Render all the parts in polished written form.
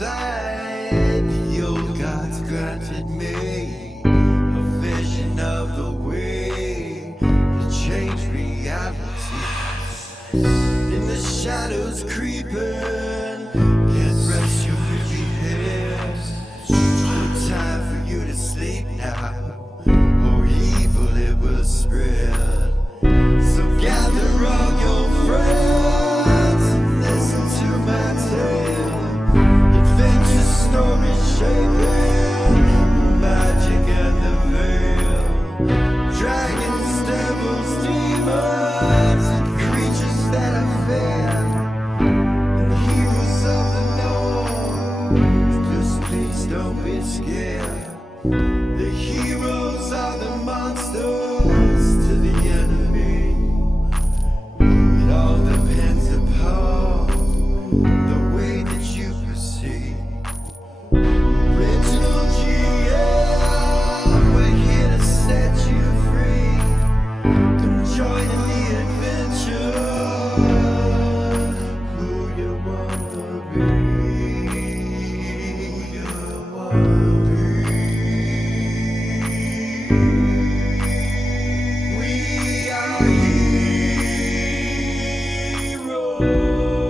inside, the old gods granted me a vision of the way to change reality. In the shadows creeping, can't rest your weary head. No time for you to sleep now, or evil it will spread. So gather all your friends and listen to my tale. Adventure story shaping the magic and the veil. Dragons, devils, demons, and creatures that I fear, and heroes of the north. Just please don't be scared. The heroes are the monsters to the enemy. It all depends upon the way that you proceed. Original GM, we're here to set you free. Come join in the adventure. Who you wanna be? Who you wanna be? We are heroes. We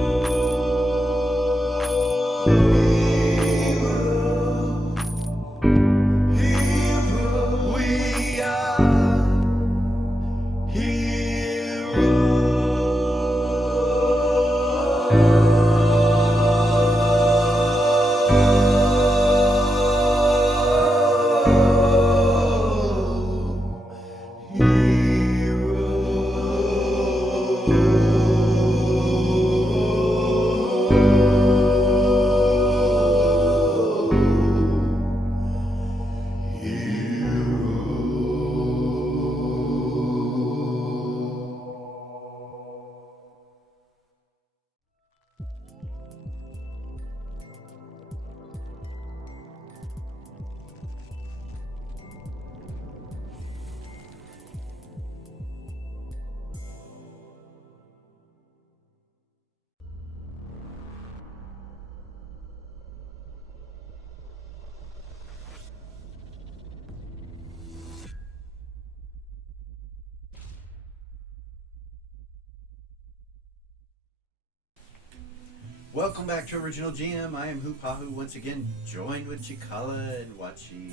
Welcome back to Original GM. I am Hupahu, once again joined with Cikala and Wachi.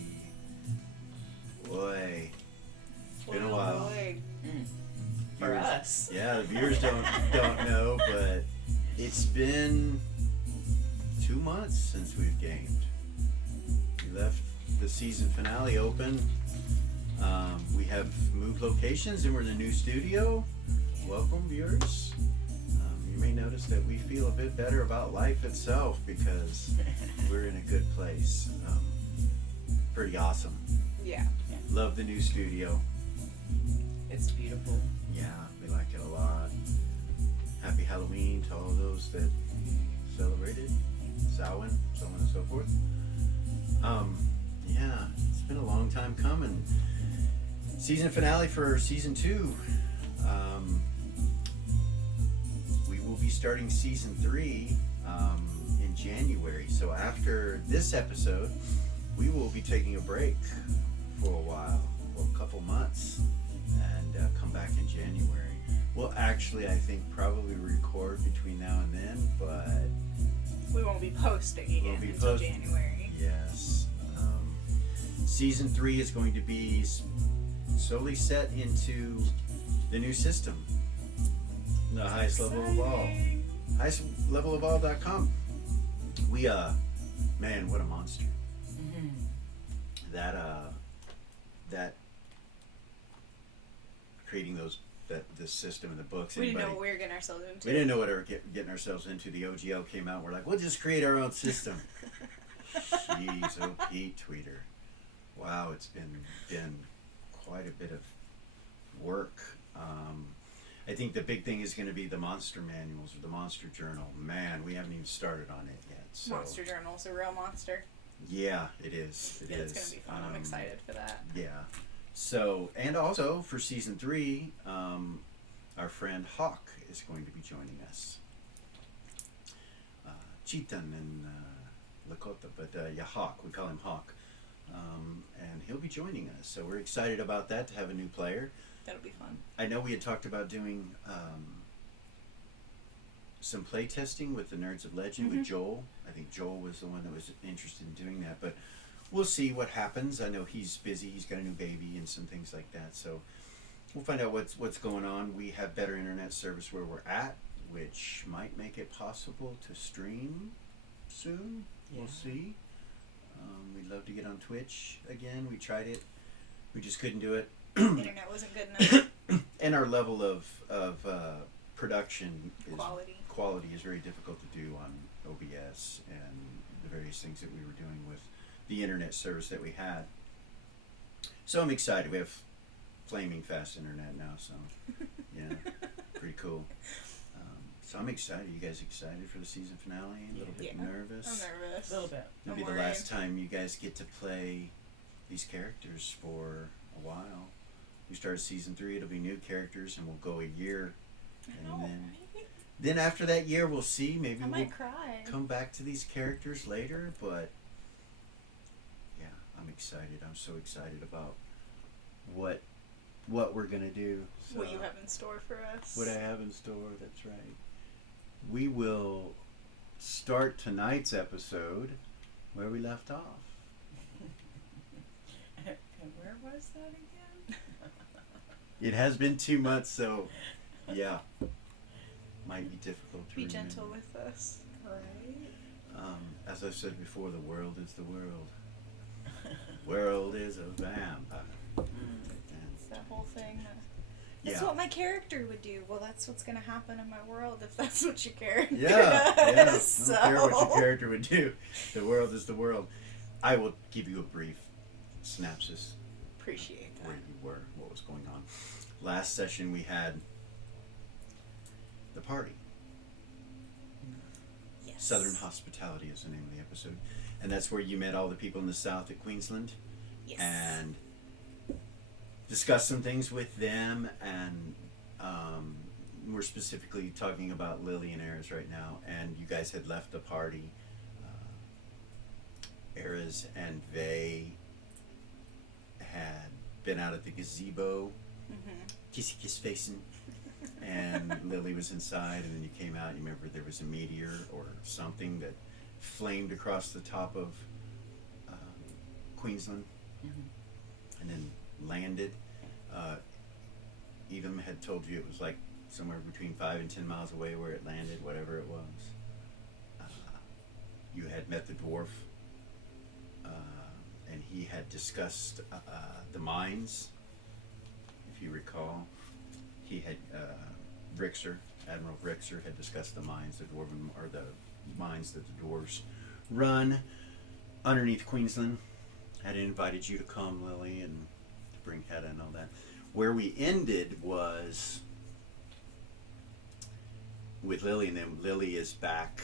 Boy, it's been a while. For us. Yeah, the viewers don't know, but it's been 2 months since we've gamed. We left the season finale open. We have moved locations and we're in a new studio. Welcome, viewers. You may notice that we feel a bit better about life itself because we're in a good place. Pretty awesome. Yeah. Love the new studio. It's beautiful. Yeah, we like it a lot. Happy Halloween to all those that celebrated. Samhain, so on and so forth. Yeah, it's been a long time coming. Season finale for season 2. We will be starting season 3 in January. So after this episode, we will be taking a break for a while, for a couple months, and come back in January. We'll actually, I think, probably record between now and then, but we won't be posting again until January. Yes. Season 3 is going to be solely set into the new system. The highest level of all. Highestlevelofall.com. We, man, what a monster. Mm-hmm. That creating this system and the books. We didn't know what we were getting ourselves into. We didn't know what we were getting ourselves into. The OGL came out. We're like, we'll just create our own system. Jeez, OP tweeter. Wow, it's been quite a bit of work. I think the big thing is going to be the monster manuals or the monster journal. Man, we haven't even started on it yet. So. Monster journal's a real monster. Yeah, it is. It is. It's going to be fun. I'm excited for that. Yeah. So, and also for season 3, our friend Hawk is going to be joining us. Cheetan and La Lakota, but yeah, Hawk. We call him Hawk. And he'll be joining us. So we're excited about that, to have a new player. That'll be fun. I know we had talked about doing some play testing with the Nerds of Legend with Joel. I think Joel was the one that was interested in doing that, but we'll see what happens. I know he's busy. He's got a new baby and some things like that. So we'll find out what's going on. We have better internet service where we're at, which might make it possible to stream soon. Yeah. We'll see. We'd love to get on Twitch again. We tried it. We just couldn't do it. The internet wasn't good enough. And our level of production Quality is very difficult to do on OBS and the various things that we were doing with the internet service that we had. So I'm excited. We have flaming fast internet now, so yeah, pretty cool. So I'm excited. You guys excited for the season finale? A little bit nervous? I'm nervous. A little bit. It'll be the last time you guys get to play these characters for a while. We start season 3, it'll be new characters, and we'll go a year. And then after that year, we'll see. Maybe I we'll might cry. come back to these characters later, but yeah, I'm excited. I'm so excited about what we're gonna do. So What you have in store for us. what I have in store, that's right. We will start tonight's episode where we left off. And where was that again? It has been 2 months, so yeah, might be difficult to Be remember. gentle with us. Right. As I've said before, the world is the world. World is a vampire. It's that whole thing. That's Yeah. what my character would do. Well, that's what's going to happen in my world if that's what your character Yeah. does. I don't care what your character would do. The world is the world. I will give you a brief synopsis Appreciate that. where you were, what was going on. Last session we had the party. Yes. Southern Hospitality is the name of the episode. And that's where you met all the people in the south at Queensland. Yes. And discussed some things with them, and we're specifically talking about Lily and Ares right now. And you guys had left the party. Ares and Vey had been out at the gazebo, kissy kiss facing, and Lily was inside. And then you came out. You remember there was a meteor or something that flamed across the top of Queensland, and then landed. Edom had told you it was like somewhere between 5 and 10 miles away where it landed, whatever it was. You had met the dwarf, and he had discussed the mines, if you recall. He had, Admiral Vrixer had discussed the mines, the dwarven, or the mines that the dwarves run underneath Queensland. Had invited you to come, Lily, and to bring Hedda and all that. Where we ended was with Lily, and then Lily is back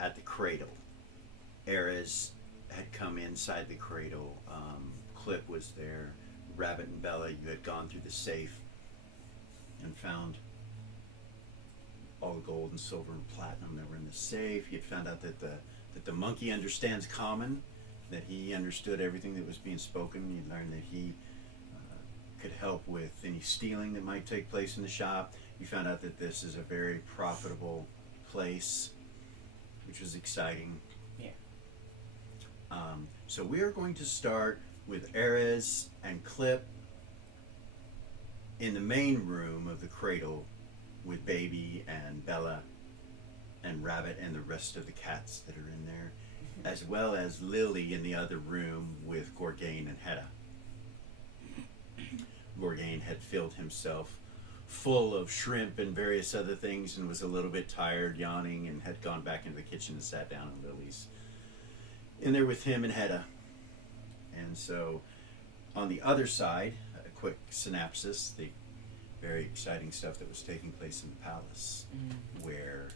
at the cradle. Ares had come inside the cradle. Clip was there. Rabbit and Bella, you had gone through the safe and found all the gold and silver and platinum that were in the safe. You had found out that the monkey understands common, that he understood everything that was being spoken. You learned that he could help with any stealing that might take place in the shop. You found out that this is a very profitable place, which was exciting. Yeah. So we are going to start with Ares and Clip in the main room of the cradle with Baby and Bella and Rabbit and the rest of the cats that are in there, as well as Lily in the other room with Gorgain and Hedda. Gorgain had filled himself full of shrimp and various other things and was a little bit tired, yawning, and had gone back into the kitchen and sat down, and Lily's in there with him and Hedda. And so on the other side, a quick synopsis, the very exciting stuff that was taking place in the palace, where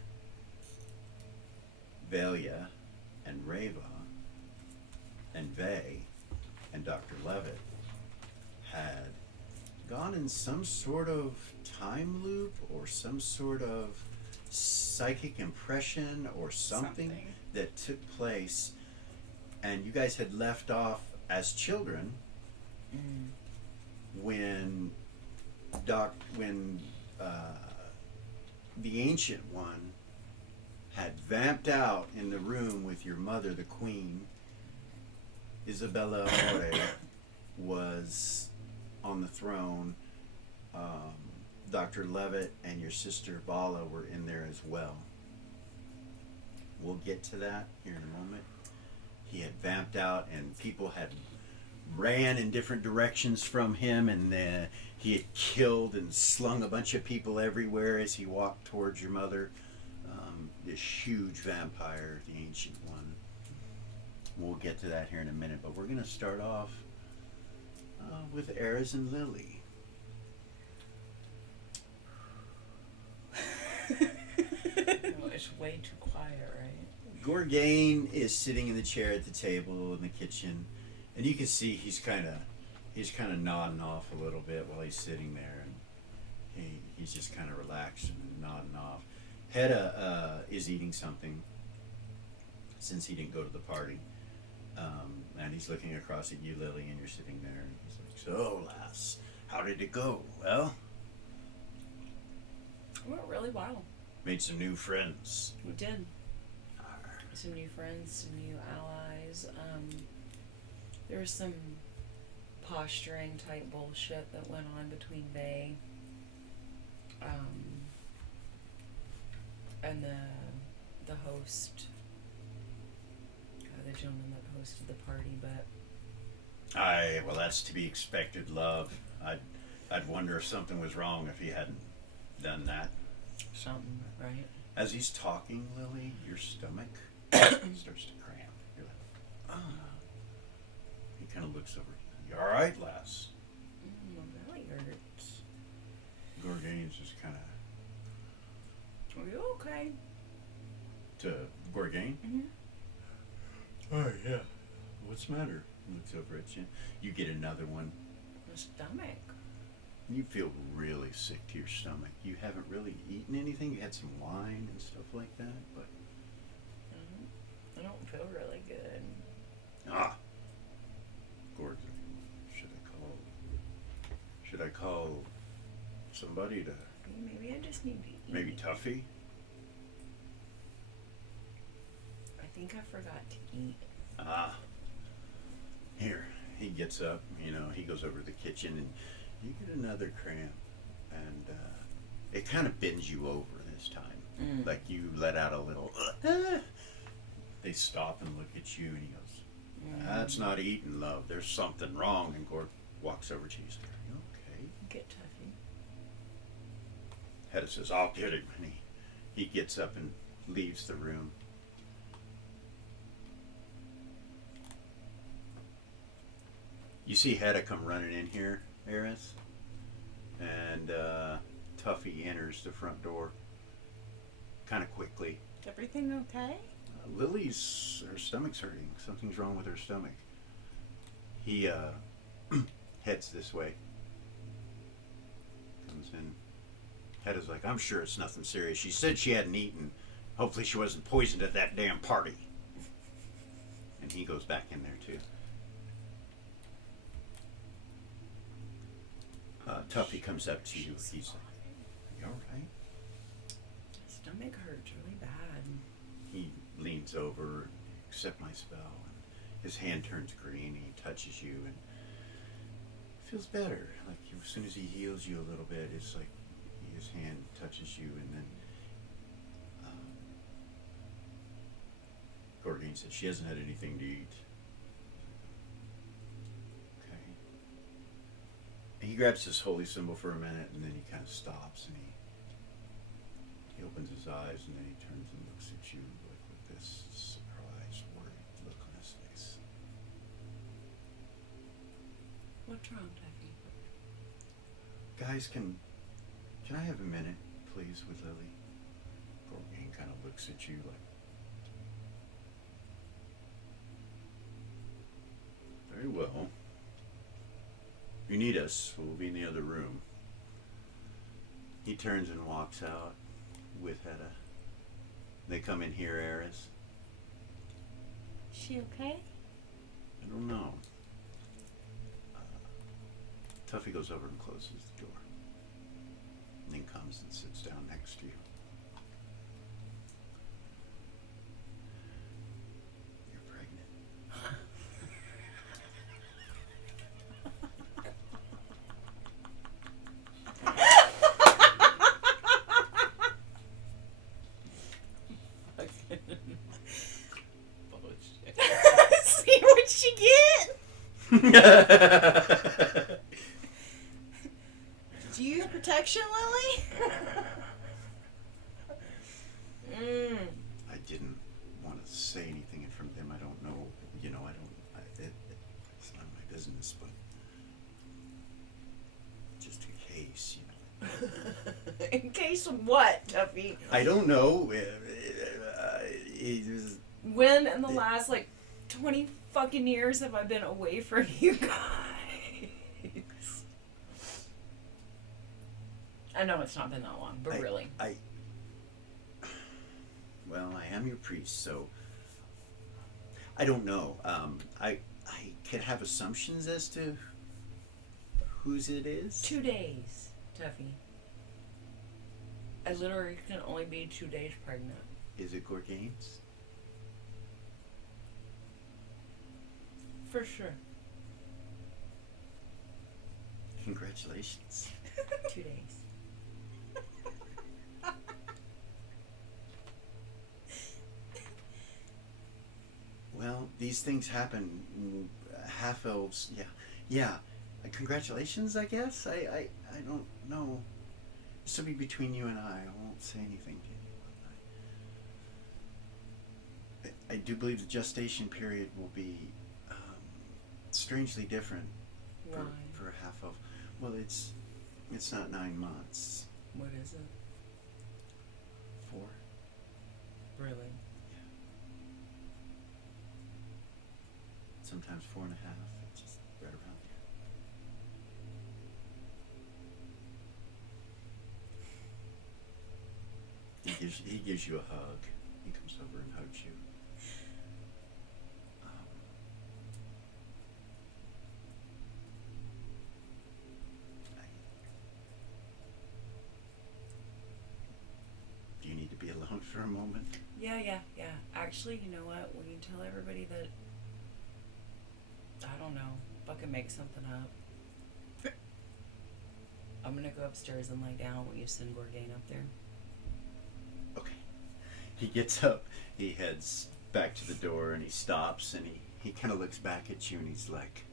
Velia and Reva and Vey and Dr. Levitt had gone in some sort of time loop or some sort of psychic impression or something. that took place, and you guys had left off as children when the Ancient One had vamped out in the room with your mother, the Queen. Isabella Amore was on the throne. Dr. Levitt and your sister Bala were in there as well. We'll get to that here in a moment. He had vamped out, and people had ran in different directions from him, and he had killed and slung a bunch of people everywhere as he walked towards your mother. This huge vampire, the Ancient One. We'll get to that here in a minute, but we're going to start off with Ares and Lily. No, it's way too quiet, right? Gorgain is sitting in the chair at the table in the kitchen, and you can see he's kind of nodding off a little bit while he's sitting there, and he's just kind of relaxed and nodding off. Hedda is eating something since he didn't go to the party, and he's looking across at you, Lily, and you're sitting there, and he's like, "So, lass, how did it go?" "Well, It went really well. made some new friends." We did. Some new friends, some new allies. There was some posturing type bullshit that went on between Bay and the host, the gentleman that hosted the party, but Well, that's to be expected, love. I'd wonder if something was wrong if he hadn't done that. something, right? As he's talking, Lily, your stomach starts to cramp. You're like, ah. He kind of looks over. "You all right, lass?" My belly hurts. Gorgain's just kind of Are you okay? to Gorgain. Mm-hmm. "Oh yeah. What's the matter?" He looks over at you. You get another one. My stomach. You feel really sick to your stomach. You haven't really eaten anything. You had some wine and stuff like that, but I don't feel really good. Gordon, should I call somebody to Maybe I just need to eat. maybe Tuffy? I think I forgot to eat. Here, he gets up, he goes over to the kitchen, and you get another cramp, and it kind of bends you over this time. Like you let out a little, They stop and look at you, and he goes, "That's not eating, love. There's something wrong." And Gord walks over to you and says, "Are you okay?" Get Tuffy. Hedda says, "I'll get him." And he gets up and leaves the room. You see Hedda come running in here, Eris, and Tuffy enters the front door kind of quickly. Everything okay? Her stomach's hurting. Something's wrong with her stomach. He heads this way. Comes in. Hedda's like, "I'm sure it's nothing serious. She said she hadn't eaten. Hopefully she wasn't poisoned at that damn party." And he goes back in there too. Tuffy comes up to you. He's like, "You all right?" My stomach hurts really bad. He leans over, "Accept my spell." And his hand turns green, and he touches you, and it feels better. Like as soon as he heals you a little bit, it's like his hand touches you, and then Gorgain said she hasn't had anything to eat. Okay. And he grabs this holy symbol for a minute, and then he kind of stops, and he opens his eyes, and then he turns and looks at you like with this surprised, worried look on his face. What's wrong, Tuffy? "Guys, can I have a minute, please, with Lily?" Gorgain kind of looks at you like, "Very well. If you need us, we'll be in the other room." He turns and walks out with Hedda. They come in here, Eris. she okay? I don't know. Tuffy goes over and closes the door. And then comes and sits down next to you. You're pregnant. See what you get? Do you use protection, Lily? I didn't want to say anything in front of them. I don't know. You know, it's none of my business, but just in case, you know. In case of what, Tuffy? I don't know. When in the last 20 fucking years have I been away from you guys? I know it's not been that long, but really. Well, I am your priest, so I don't know. I could have assumptions as to whose it is. 2 days, Tuffy. I literally can only be 2 days pregnant. Is it Gorgane's? For sure. Congratulations. 2 days. Well, these things happen. Half elves, yeah. Congratulations, I guess. I don't know. This will be between you and I won't say anything to anyone. I do believe the gestation period will be strangely different for a half elf. Well, it's not 9 months. What is it? 4. Really? Sometimes 4.5. It's just right around there. He gives you a hug. He comes over and hugs you. Do you need to be alone for a moment? Yeah. Actually, you know what? Will you tell everybody that I don't know, fucking make something up? I'm gonna go upstairs and lay down. Will you send Gorgane up there? Okay. He gets up, he heads back to the door, and he stops, and he kind of looks back at you, and he's like,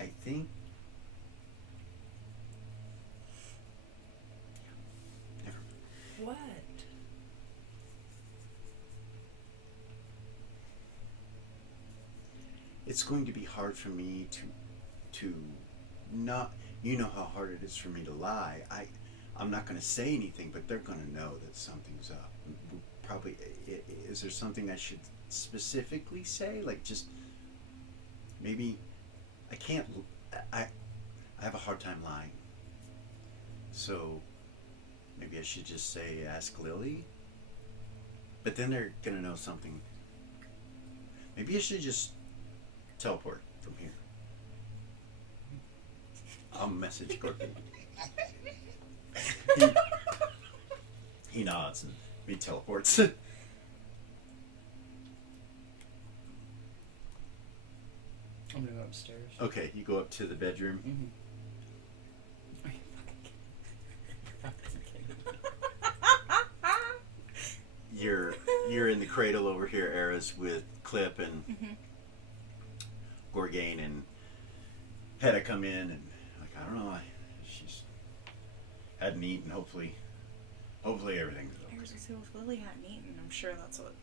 I think... Yeah, never mind. What? It's going to be hard for me to not, you know how hard it is for me to lie. I'm not going to say anything, but they're going to know that something's up. Probably, is there something I should specifically say? Like just, maybe, I have a hard time lying. So, maybe I should just say, ask Lily? But then they're going to know something. Maybe I should just teleport from here. I'll message Gorky. He nods and he teleports. I'm gonna go upstairs. Okay, you go up to the bedroom. Mm-hmm. Are you fucking kidding? You're in the cradle over here, Eris, with Clip and Gorgane and Hedda come in and like, I don't know, she's hadn't eaten. Hopefully everything's okay. If Lily hadn't eaten, I'm sure that's what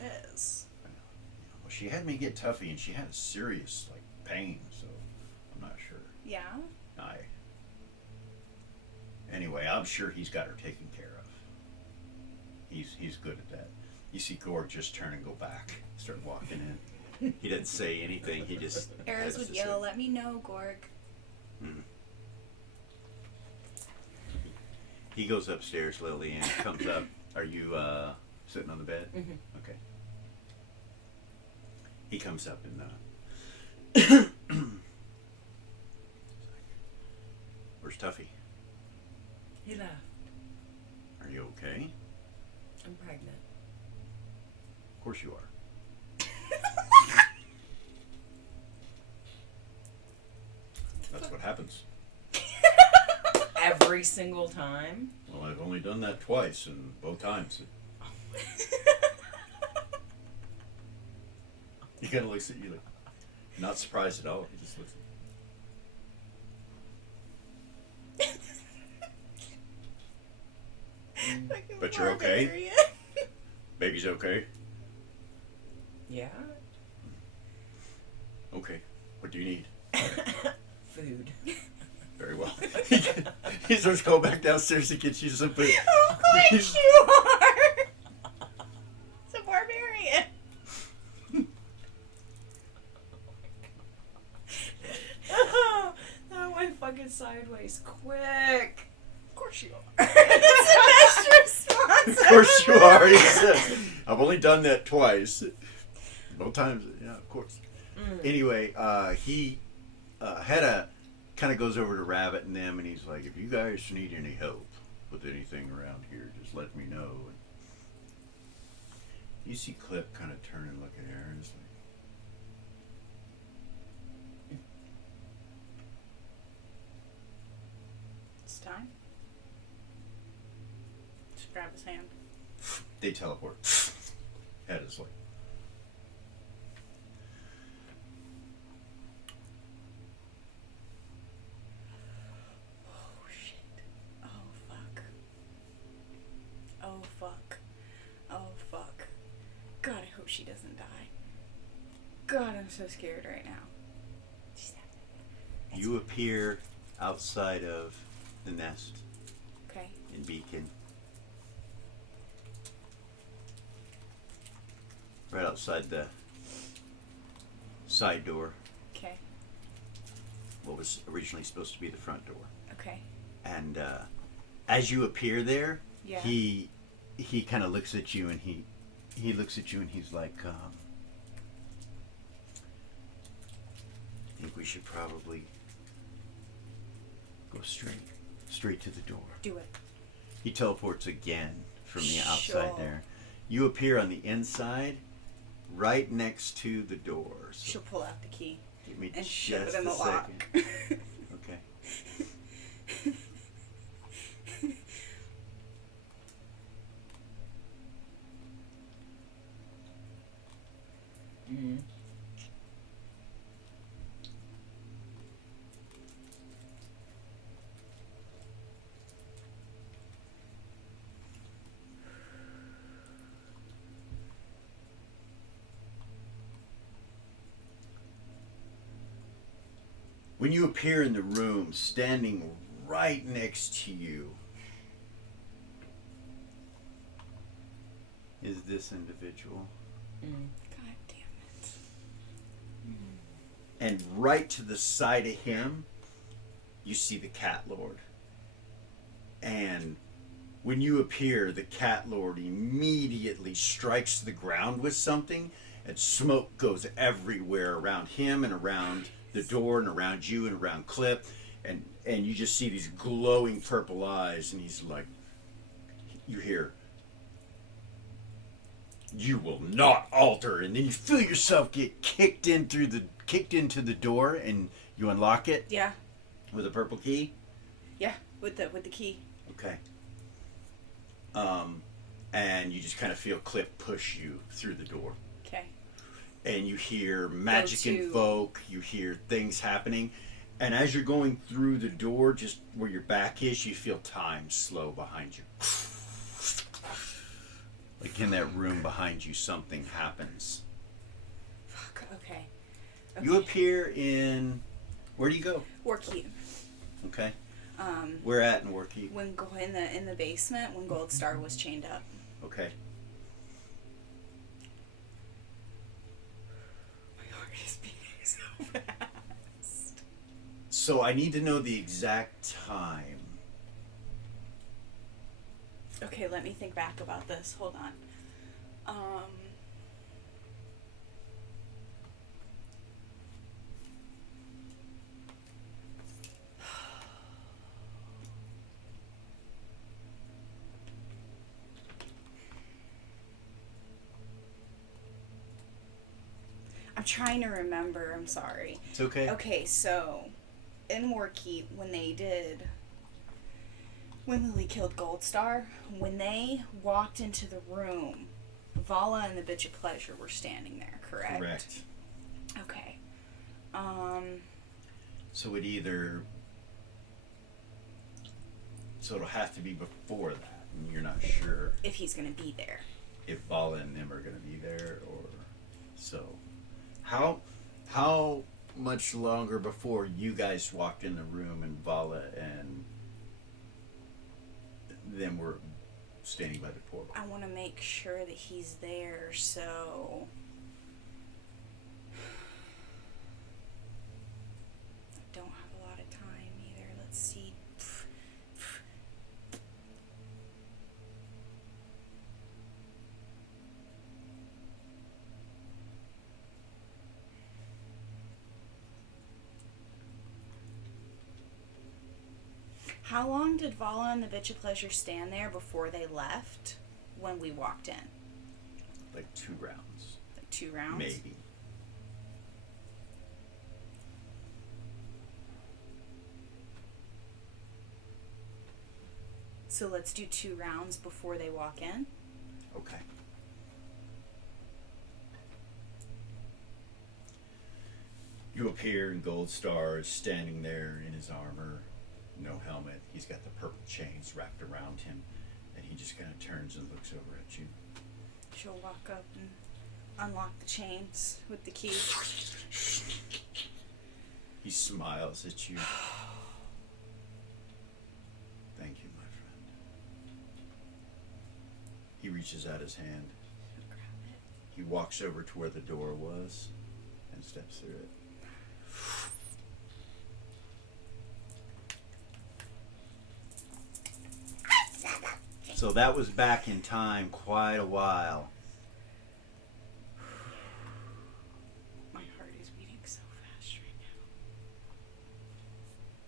it is. I know. Well, she had me get Tuffy, and she had a serious pain, so I'm not sure. Yeah. Anyway, I'm sure he's got her taken care of. He's good at that. You see Gorg just turn and go back, start walking in. He didn't say anything. He just. Eris would yell, "Let me know, Gorg." He goes upstairs, Lily, and comes up. Are you sitting on the bed? Mm-hmm. Okay. He comes up and where's Tuffy? He left. Are you okay? I'm pregnant. Of course you are. That's what happens. Every single time? Well, I've only done that twice, and both times. He kind of looks at you like, not surprised at all. He just looks at you. Like a But you're okay? barbarian. Baby's okay? Yeah. Okay. What do you need? Food. Very well. He starts going back downstairs to get you some food. Of course you are. It's a barbarian. Oh, that went fucking sideways quick. Of course you are. That's the best response. Of course you ever. are. He says, I've only done that twice. Both times, yeah, of course. Anyway, he kind of goes over to Rabbit and them, and he's like, if you guys need any help with anything around here, just let me know. And you see Clip kind of turn and look at Aaron. It's like, It's time. Just grab his hand. they teleport. Head is like, Oh shit. Oh fuck. Oh fuck. Oh fuck. God, I hope she doesn't die. God, I'm so scared right now. you appear outside of the nest Okay. in Beacon. Right outside the side door, Okay. what was originally supposed to be the front door. Okay. And as you appear there, Yeah. he kind of looks at you, and he looks at you, and he's like, I think we should probably go straight to the door. Do it. He teleports again from the outside Sure. there. You appear on the inside, right next to the door. So She'll pull out the key give me and just shove it in a the lock. second. Okay. Mm. When you appear in the room, standing right next to you is this individual. Mm. God damn it. And right to the side of him, you see the Cat Lord. And when you appear, the Cat Lord immediately strikes the ground with something, and smoke goes everywhere around him and around the door and around you and around Clip. And you just see these glowing purple eyes, and he's like, you hear, "You will not alter," and then you feel yourself get kicked into the door, and you unlock it Yeah. with a purple key. Yeah. With the key. Okay. And you just kind of feel Clip push you through the door, Okay. and you hear magic to- invoke. You hear things happening, and as you're going through the door, just where your back is, you feel time slow behind you. Like in that room behind you, something happens. Fuck. Okay. You appear in. Where do you go? Warkeep. Okay. Where at in Warkeep? When in the basement when Gold Star was chained up. Okay. My heart is beating so fast. So I need to know the exact time. Okay, let me think back about this. Hold on. I'm trying to remember. I'm sorry. It's okay. Okay, so in Warkeep, when Lily killed Goldstar, when they walked into the room, Vala and the Bitch of Pleasure were standing there, correct? Correct. Okay. So it'll have to be before that, and you're not sure If he's gonna be there. if Vala and them are going to be there, or so. How much longer before you guys walked in the room and Vala and them were standing by the portal? I want to make sure that he's there, so I don't have a lot of time either. Let's see. How long did Vala and the Bitch of Pleasure stand there before they left when we walked in? Like 2 rounds. Like 2 rounds? Maybe. So let's do 2 rounds before they walk in. Okay. You appear and Goldstar is standing there in his armor, no helmet. He's got the purple chains wrapped around him, and he just kind of turns and looks over at you. She'll walk up and unlock the chains with the key. He smiles at you. Thank you, my friend. He reaches out his hand. Grab it. He walks over to where the door was and steps through it. So that was back in time quite a while. My heart is beating so fast right now.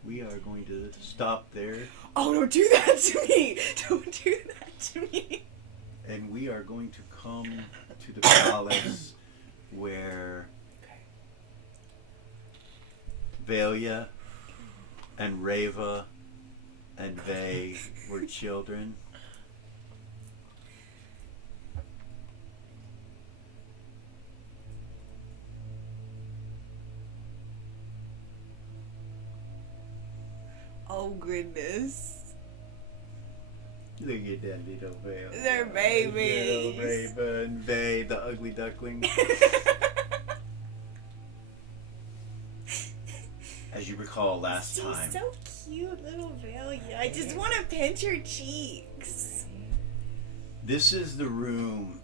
We are going to stop there, Oh, don't do that to me! Don't do that to me! and we are going to come to the palace where Valia and Reva and Vay were children. Oh, goodness. Look at that little Vale. They're babies. Little Reva and Vay, the ugly duckling. As you recall last time. She's so cute, little Valia. I just want to pinch her cheeks. This is the room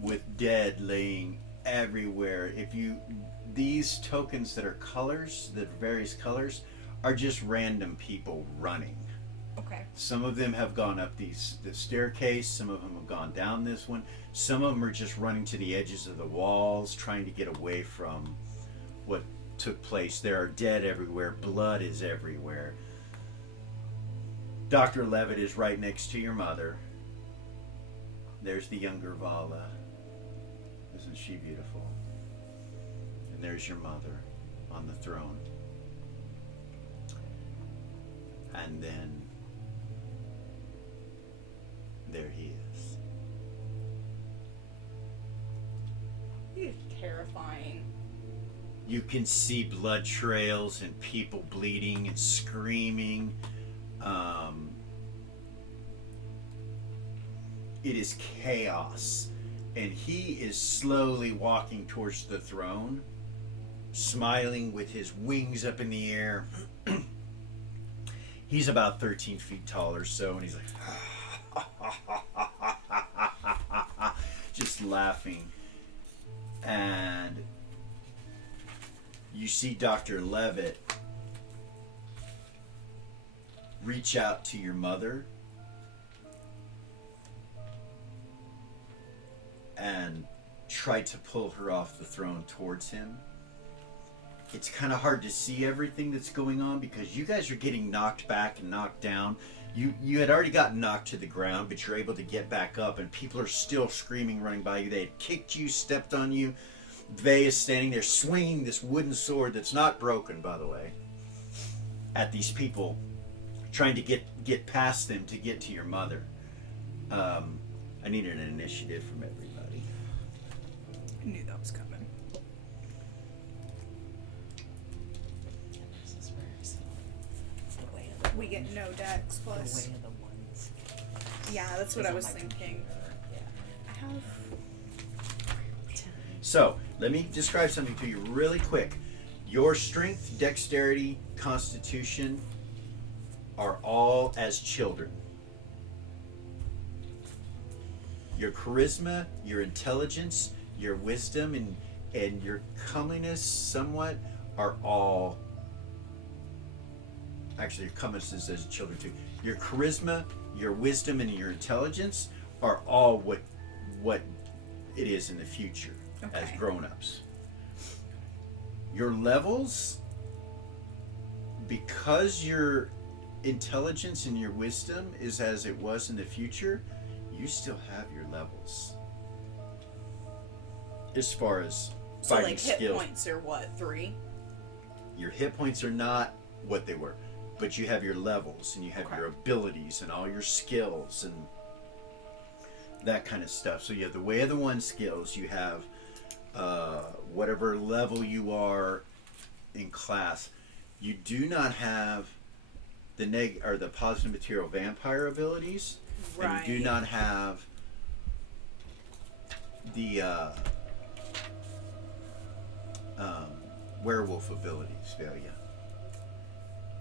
with dead laying everywhere. These tokens that are colors, that various colors, are just random people running. Okay. Some of them have gone up the staircase, some of them have gone down this one, some of them are just running to the edges of the walls, trying to get away from what took place. There are dead everywhere, blood is everywhere. Dr. Levitt is right next to your mother. There's the younger Vala. Isn't she beautiful? And there's your mother on the throne. And then there he is. He's terrifying. You can see blood trails and people bleeding and screaming. It is chaos. And he is slowly walking towards the throne, smiling with his wings up in the air. He's about 13 feet tall or so, and he's like, just laughing. And you see Dr. Levitt reach out to your mother and try to pull her off the throne towards him. It's kind of hard to see everything that's going on because you guys are getting knocked back and knocked down. You had already gotten knocked to the ground, but you're able to get back up, and people are still screaming, running by you. They had kicked you, stepped on you. Vey is standing there swinging this wooden sword that's not broken, by the way, at these people, trying to get past them to get to your mother. I needed an initiative from everybody. I knew that was coming. This is where it's The way of we get no dex the plus. way of the ones. Yeah, that's what I was It's on my thinking. computer, Yeah. I have. So, let me describe something to you really quick. Your strength, dexterity, constitution are all as children. Your charisma, your intelligence, your wisdom, and your comeliness somewhat are all... Actually, your comeliness is as children too. Your charisma, your wisdom, and your intelligence are all what it is in the future as Okay. grown-ups. Your levels, because your intelligence and your wisdom is as it was in the future, you still have your levels. As far as So fighting like hit skills, points are what, 3? your hit points are not what they were, but you have your levels and you have Okay. your abilities and all your skills and that kind of stuff. So you have the way of the one skills. You have whatever level you are in class. You do not have the the positive material vampire abilities, Right. and you do not have the werewolf abilities, Velia.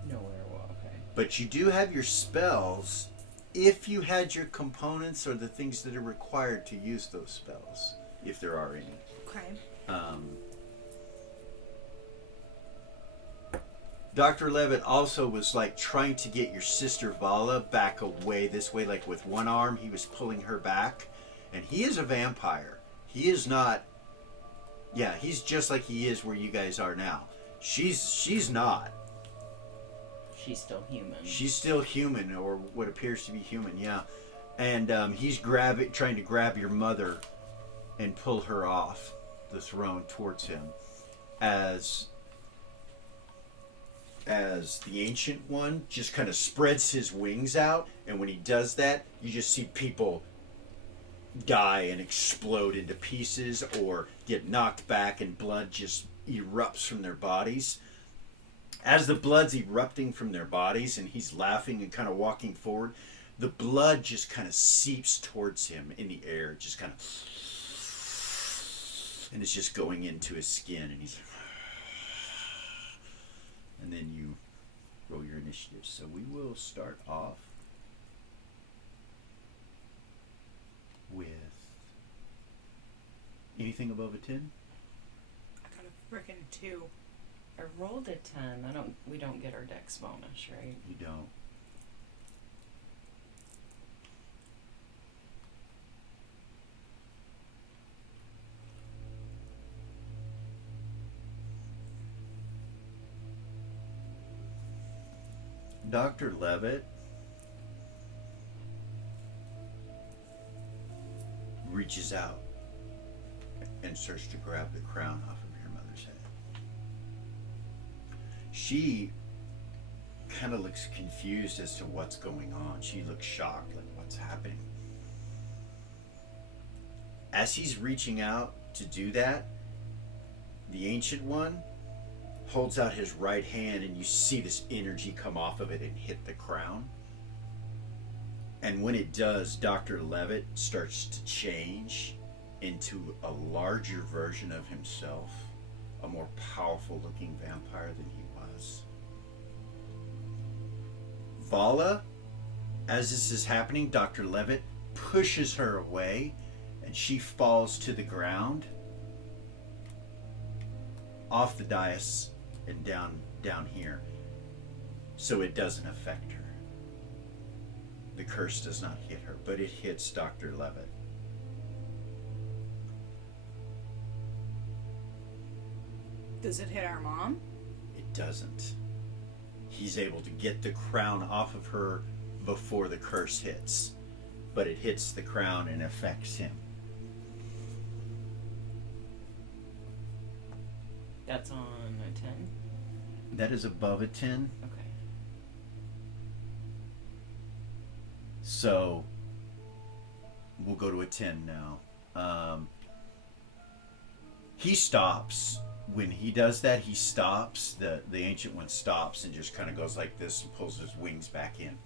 Nowhere. Well, okay. But you do have your spells if you had your components or the things that are required to use those spells, if there are any. Okay. Dr. Levitt also was like trying to get your sister Vala back away this way, like with one arm he was pulling her back, and he is a vampire. He is not. Yeah, he's just like he is where you guys are now. She's not. She's still human. She's still human, or what appears to be human. Yeah, and he's trying to grab your mother and pull her off the throne towards him, as the Ancient One just kind of spreads his wings out, and when he does that, you just see people die and explode into pieces or get knocked back, and blood just erupts from their bodies. As the blood's erupting from their bodies and he's laughing and kind of walking forward, the blood just kind of seeps towards him in the air, just kind of, and it's just going into his skin, and he's... And then you roll your initiative. So we will start off with anything above a 10. I got a frickin' 2. I rolled a 10. We don't get our dex bonus, right? You don't. Dr. Levitt reaches out and starts to grab the crown off of your mother's head. She kind of looks confused as to what's going on. She looks shocked, like, what's happening? As he's reaching out to do that, the Ancient One holds out his right hand, and you see this energy come off of it and hit the crown. And when it does, Dr. Levitt starts to change into a larger version of himself, a more powerful looking vampire than he was. Vala, as this is happening, Dr. Levitt pushes her away, and she falls to the ground, off the dais and down here, so it doesn't affect her. The curse does not hit her, but it hits Dr. Levitt. Does it hit our mom? It doesn't. He's able to get the crown off of her before the curse hits, but it hits the crown and affects him. That's on a 10? That is above a 10. Okay. So we'll go to a 10 now. He stops. When he does that, he stops. The Ancient One stops and just kind of goes like this and pulls his wings back in.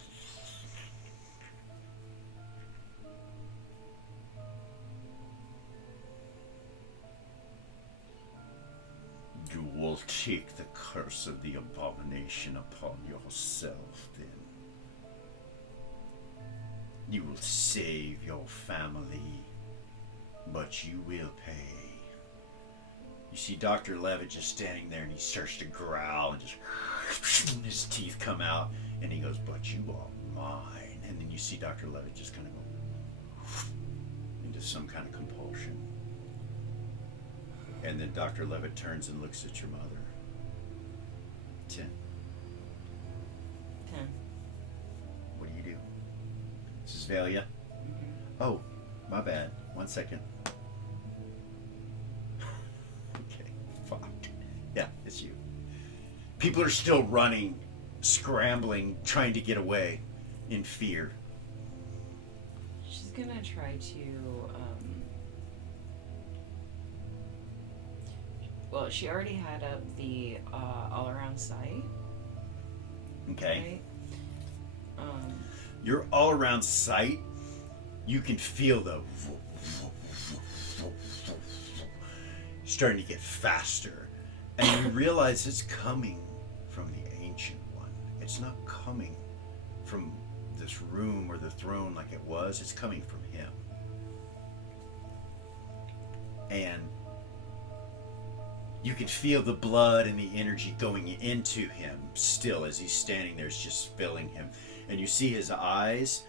You will take the curse of the abomination upon yourself, then. You will save your family, but you will pay. You see Dr. Levitt just standing there, and he starts to growl, and just his teeth come out, and he goes, "But you are mine." And then you see Dr. Levitt just kind of go into some kind of compulsion. And then Dr. Levitt turns and looks at your mother. 10. 10. What do you do? This is Valia. Oh, my bad. 1 second. Okay, fuck. Yeah, it's you. People are still running, scrambling, trying to get away in fear. She's gonna try to, well, she already had up the all-around sight. Okay. Right? You're all around sight. You can feel the starting to get faster. And you realize it's coming from the Ancient One. It's not coming from this room or the throne like it was. It's coming from him. And you can feel the blood and the energy going into him still as he's standing there. It's just filling him. And you see his eyes,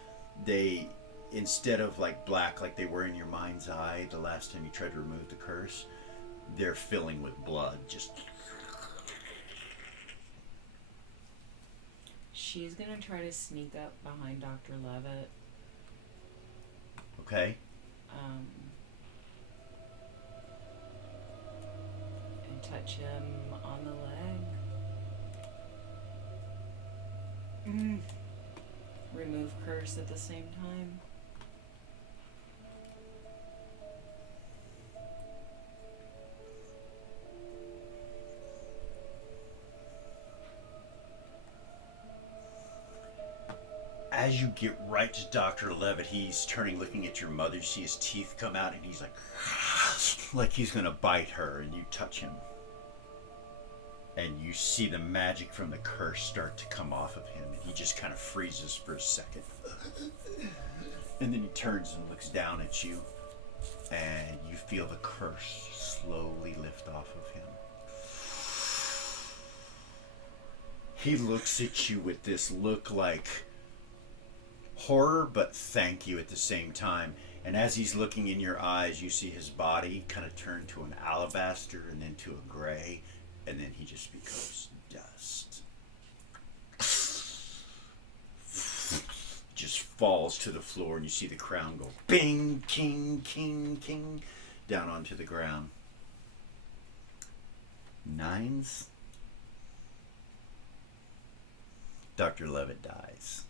they, instead of like black like they were in your mind's eye the last time you tried to remove the curse, they're filling with blood. Just. She's gonna try to sneak up behind Dr. Levitt. Okay. And touch him on the leg. Remove curse at the same time. As you get right to Dr. Levitt, he's turning, looking at your mother. You see his teeth come out, and he's like he's gonna bite her, and you touch him. And you see the magic from the curse start to come off of him, and he just kind of freezes for a second. And then he turns and looks down at you, and you feel the curse slowly lift off of him. He looks at you with this look like horror, but thank you at the same time. And as he's looking in your eyes, you see his body kind of turn to an alabaster and then to a gray, and then he just becomes dust. Just falls to the floor, and you see the crown go bing, king, king, king, down onto the ground. 9s. Dr. Levitt dies.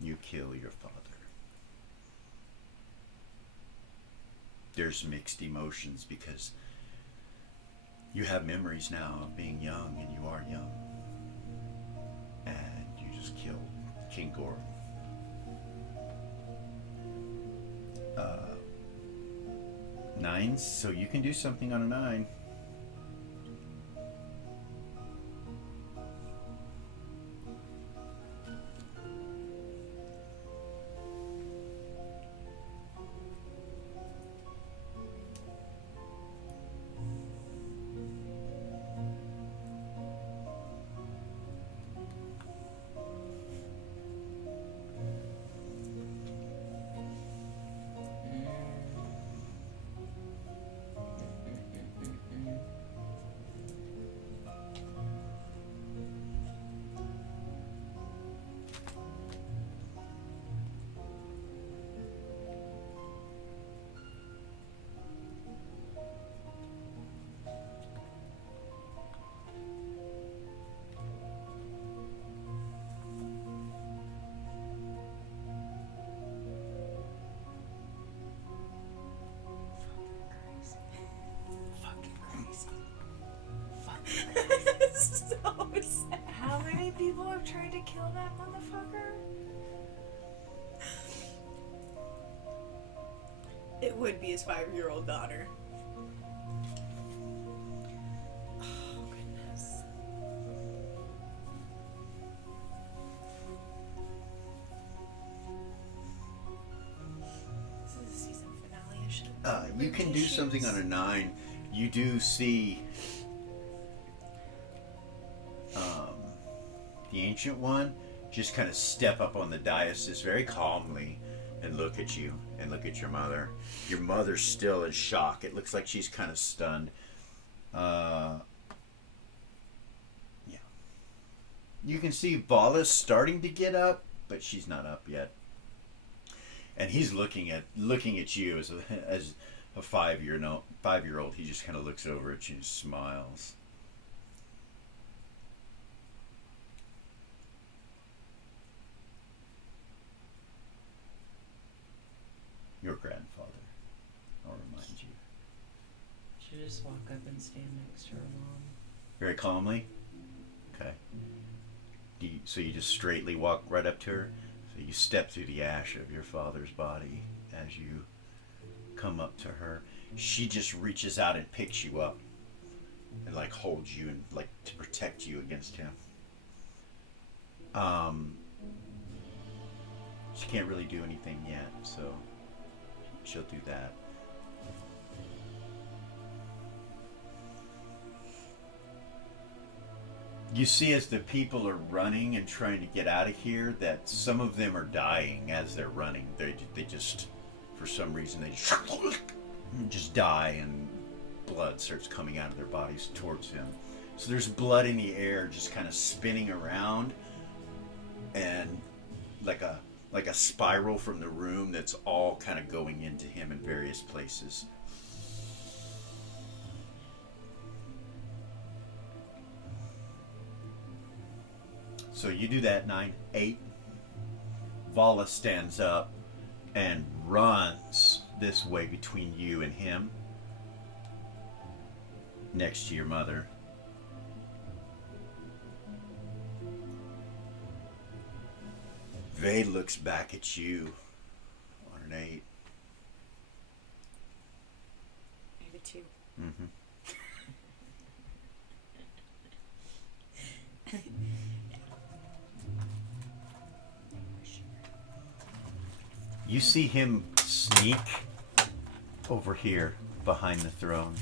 You kill your father. There's mixed emotions because you have memories now of being young, and you are young. And you just killed King Gorum. 9s, so you can do something on a 9. kill that motherfucker? It would be his 5-year-old daughter. Oh, goodness. This is a season finale-ish. You can do something on a 9. You do see the Ancient One just kind of step up on the dais very calmly and look at you and look at your mother. Your mother's still in shock. It looks like she's kind of stunned. Yeah. You can see Vala's starting to get up, but she's not up yet. And he's looking at you as a 5-year-old. He just kind of looks over at you and smiles. Your grandfather, I'll remind you. Should just walk up and stand next to her mom. Very calmly? Okay. So you just straightly walk right up to her? So you step through the ash of your father's body as you come up to her. She just reaches out and picks you up and like holds you and like to protect you against him. She can't really do anything yet, so she'll do that. You see as the people are running and trying to get out of here that some of them are dying as they're running. They just, for some reason, they just die and blood starts coming out of their bodies towards him. So there's blood in the air just kind of spinning around and like a spiral from the room that's all kind of going into him in various places. So you do that, 9, 8. Vala stands up and runs this way between you and him, next to your mother. Vade looks back at you on an 8. I have a 2. Mm-hmm. You see him sneak over here behind the throne.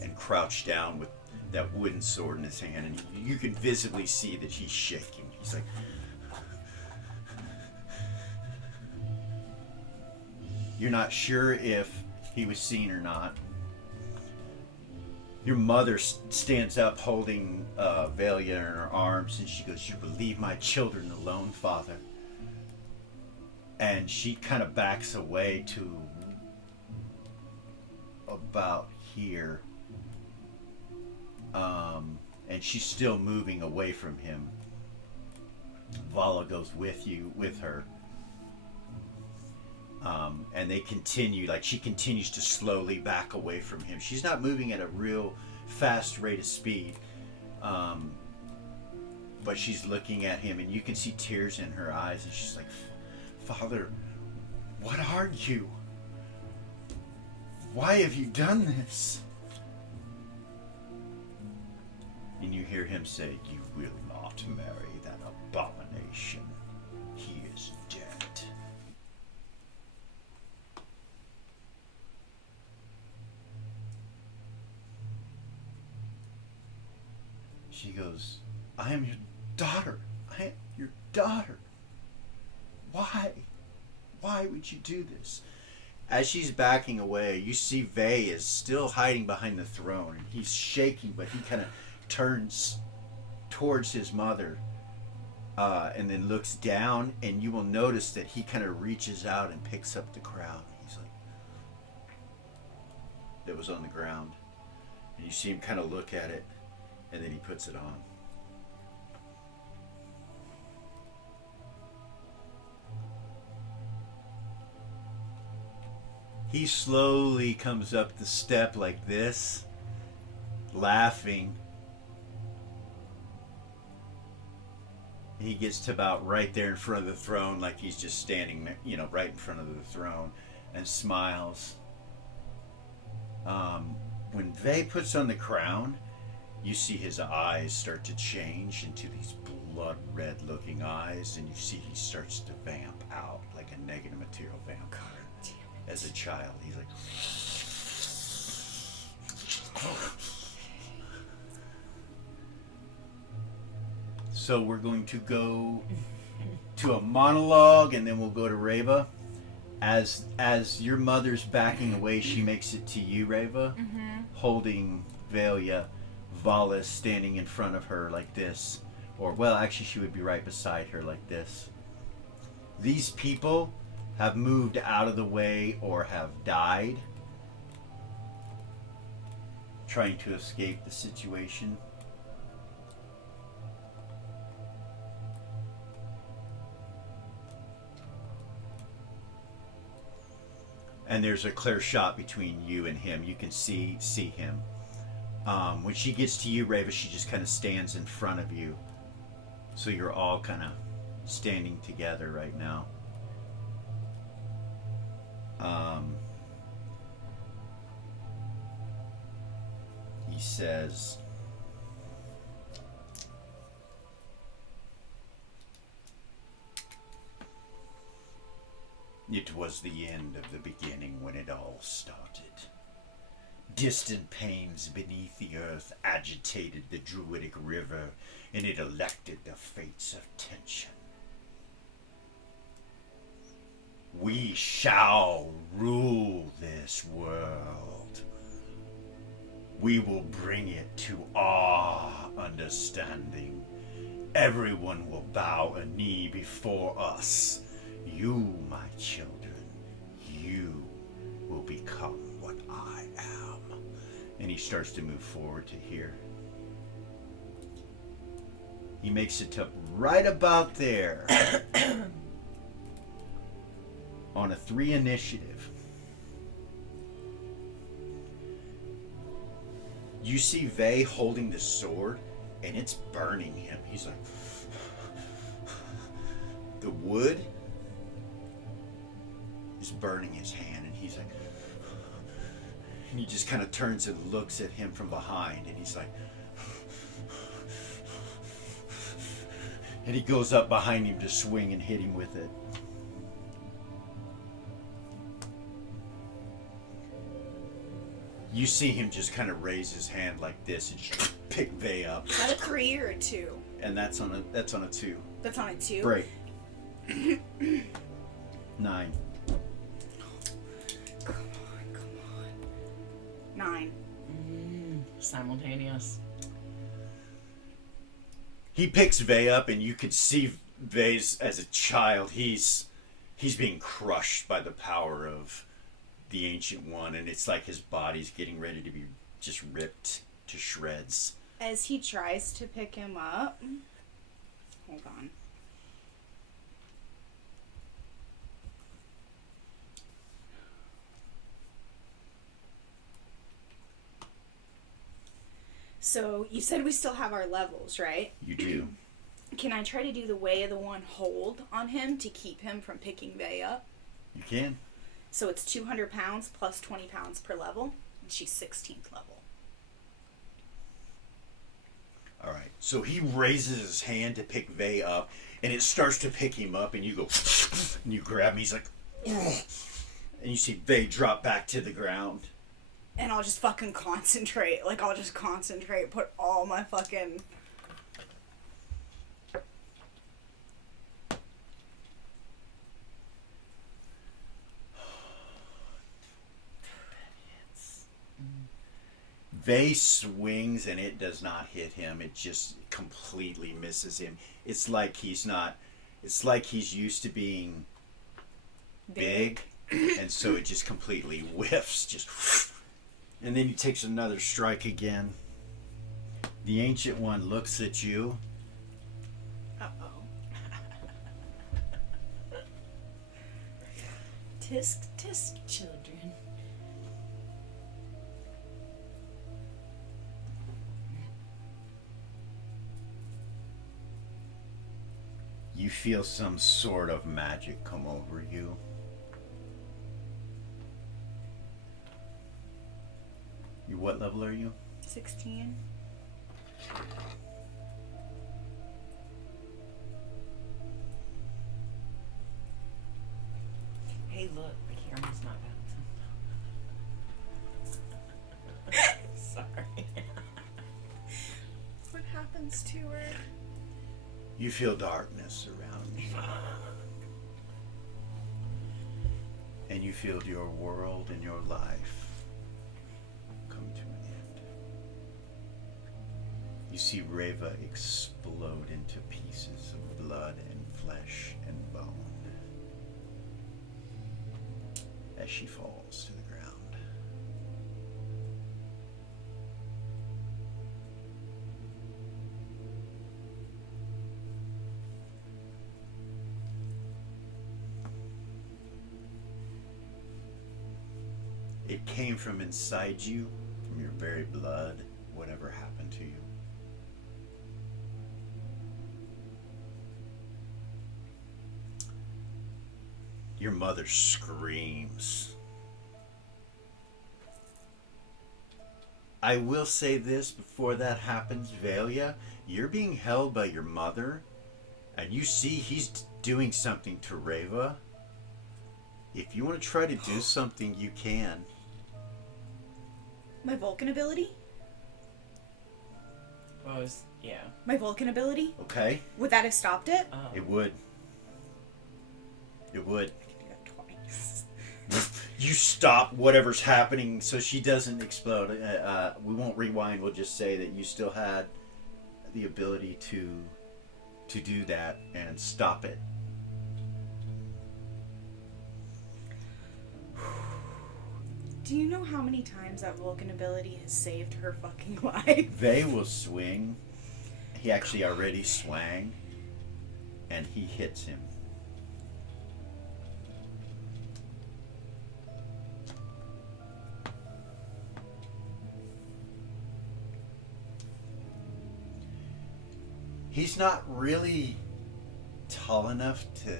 And crouch down with that wooden sword in his hand. And you can visibly see that he's shaking. He's like... You're not sure if he was seen or not. Your mother stands up holding Velia in her arms and she goes, "You will leave my children alone, Father." And she kind of backs away to about here. And she's still moving away from him. Vala goes with her. And they continue, like she continues to slowly back away from him. She's not moving at a real fast rate of speed. But she's looking at him and you can see tears in her eyes and she's like, "Father, what are you? Why have you done this?" And you hear him say, "You will not marry that abomination. He is dead." She goes, "I am your daughter. I am your daughter. Why? Why would you do this?" As she's backing away, you see Vay is still hiding behind the throne. And he's shaking, but he kind of turns towards his mother and then looks down, and you will notice that he kind of reaches out and picks up the crown. He's like, that was on the ground. And you see him kind of look at it, and then he puts it on. He slowly comes up the step like this, laughing. He gets to about right there in front of the throne, like he's just standing, right in front of the throne, and smiles. When Vay puts on the crown, you see his eyes start to change into these blood red looking eyes, and you see he starts to vamp out like a negative material vampire. As a child, he's like... So we're going to go to a monologue, and then we'll go to Reva. As your mother's backing away, she makes it to you, Reva, holding Velia. Vala standing in front of her like this. Or, well, actually she would be right beside her like this. These people have moved out of the way or have died, trying to escape the situation. And there's a clear shot between you and him. You can see him. When she gets to you, Reva, she just kind of stands in front of you. So you're all kind of standing together right now. He says, "It was the end of the beginning when it all started. Distant pains beneath the earth agitated the druidic river, and it elected the fates of tension. We shall rule this world. We will bring it to our understanding. Everyone will bow a knee before us. You, my children, you will become what I am." And he starts to move forward to here. He makes it to right about there. On a 3 initiative. You see Vay holding the sword, and it's burning him. He's like... The wood is burning his hand, and he's like... And he just kind of turns and looks at him from behind, and he's like... And he goes up behind him to swing and hit him with it. You see him just kind of raise his hand like this and just pick Vay up. Is that a 3 or a 2? And that's on a 2. That's on a 2? Break. 9. Come on. 9. Simultaneous. He picks Vay up, and you could see Vay's as a child. He's being crushed by the power of the Ancient One, and it's like his body's getting ready to be just ripped to shreds. As he tries to pick him up, hold on. So you said we still have our levels, right? You do. Can I try to do the Way of the One hold on him to keep him from picking Vay up? You can. So it's 200 pounds plus 20 pounds per level. And she's 16th level. All right. So he raises his hand to pick Vay up, and it starts to pick him up, and you go, and you grab him. He's like, ugh. And you see Vay drop back to the ground. And I'll just fucking concentrate. Like, I'll just concentrate, put all my fucking... Vay swings, and it does not hit him. It just completely misses him. It's like he's not... It's like he's used to being big, and so it just completely whiffs. Just... And then he takes another strike again. The Ancient One looks at you. Uh-oh. Tisk, tisk, children. You feel some sort of magic come over you. What level are you? 16. Hey, look, the camera's not bouncing. Sorry. What happens to her? You feel darkness around you. And you feel your world and your life come to an end. You see Reva explode into pieces of blood and flesh and bone as she falls to the ground. It came from inside you, from your very blood, whatever happened to you. Your mother screams. I will say this before that happens, Velia, you're being held by your mother, and you see he's doing something to Reva. If you want to try to do something, you can. My Vulcan ability? Well, yeah. My Vulcan ability? Okay. Would that have stopped it? It would. It would. I can do that twice. You stop whatever's happening so she doesn't explode. We won't rewind. We'll just say that you still had the ability to do that and stop it. Do you know how many times that Vulcan ability has saved her fucking life? They will swing. He actually already swang, and he hits him. He's not really tall enough to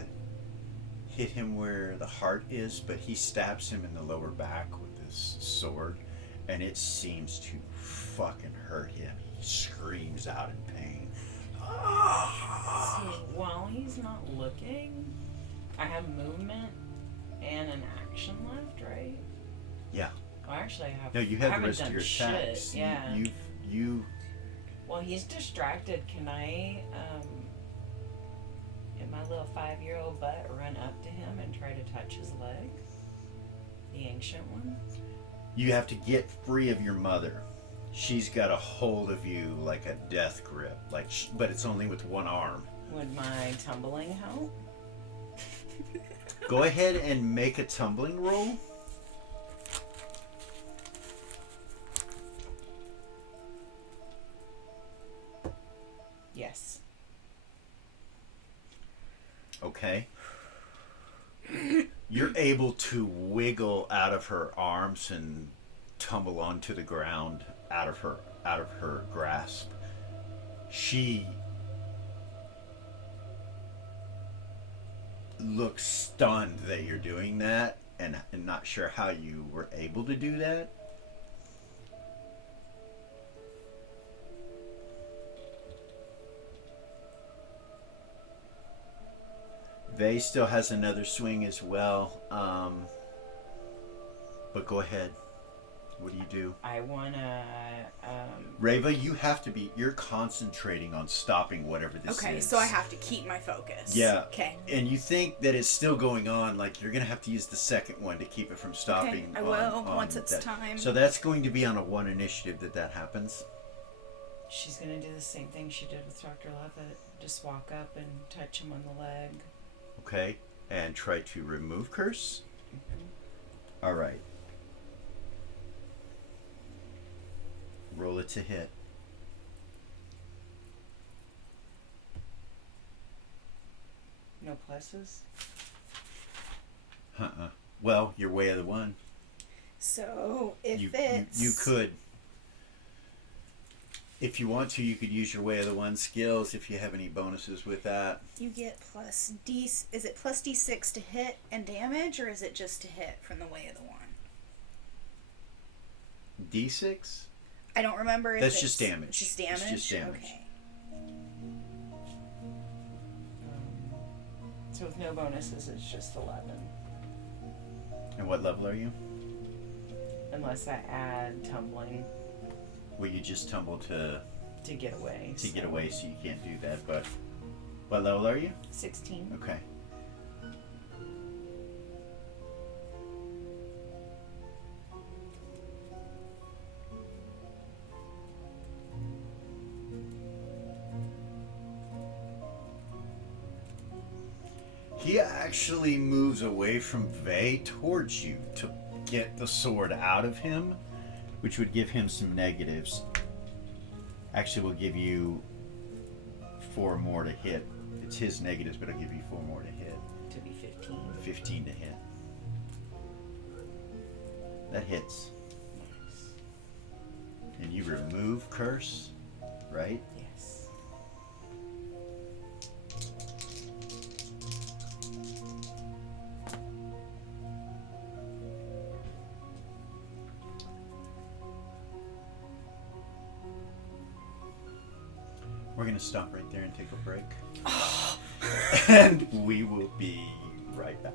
hit him where the heart is, but he stabs him in the lower back with his sword, and it seems to fucking hurt him. He screams out in pain. So while he's not looking, I have movement and an action left, right? Yeah. Well, actually, I have. No, you I have the haven't rest of done your attacks. shit, yeah. You. While he's distracted, can I, in my little 5-year-old butt, run up to him and try to touch his leg? The ancient one? You have to get free of your mother. She's got a hold of you like a death grip, but it's only with one arm. Would my tumbling help? Go ahead and make a tumbling roll. Yes. Okay. You're able to wiggle out of her arms and tumble onto the ground out of her grasp. She looks stunned that you're doing that and not sure how you were able to do that. Vay still has another swing as well, but go ahead. What do you do? I wanna, Reva, you're concentrating on stopping whatever this is. Okay, so I have to keep my focus. Yeah. Okay. And you think that it's still going on, like you're going to have to use the second one to keep it from stopping. Okay, I will once it's that. time. So that's going to be on a 1 initiative that happens. she's gonna do the same thing she did with Dr. Levitt. Just walk up and touch him on the leg. Okay. And try to remove curse. All right. Roll it to hit. No pluses? Well, you're way of the one. So if You it's could. If you want to, you could use your Way of the One skills if you have any bonuses with that. You get plus D. Is it plus D6 to hit and damage, or is it just to hit from the Way of the One? D6? I don't remember if That's just damage. It's just damage? It's just damage. Okay. So with no bonuses, it's just 11. And what level are you? Unless I add tumbling Well, you just tumble to get away. get away, so you can't do that. But what level are you? 16. Okay. He actually moves away from Vey towards you to get the sword out of him, which would give him some negatives. Actually, will give you 4 more to hit. It's his negatives, but it'll give you 4 more to hit. To be 15. 15 to hit. That hits. Nice. And you remove curse, right? Yes. We're going to stop right there and take a break. And we will be right back.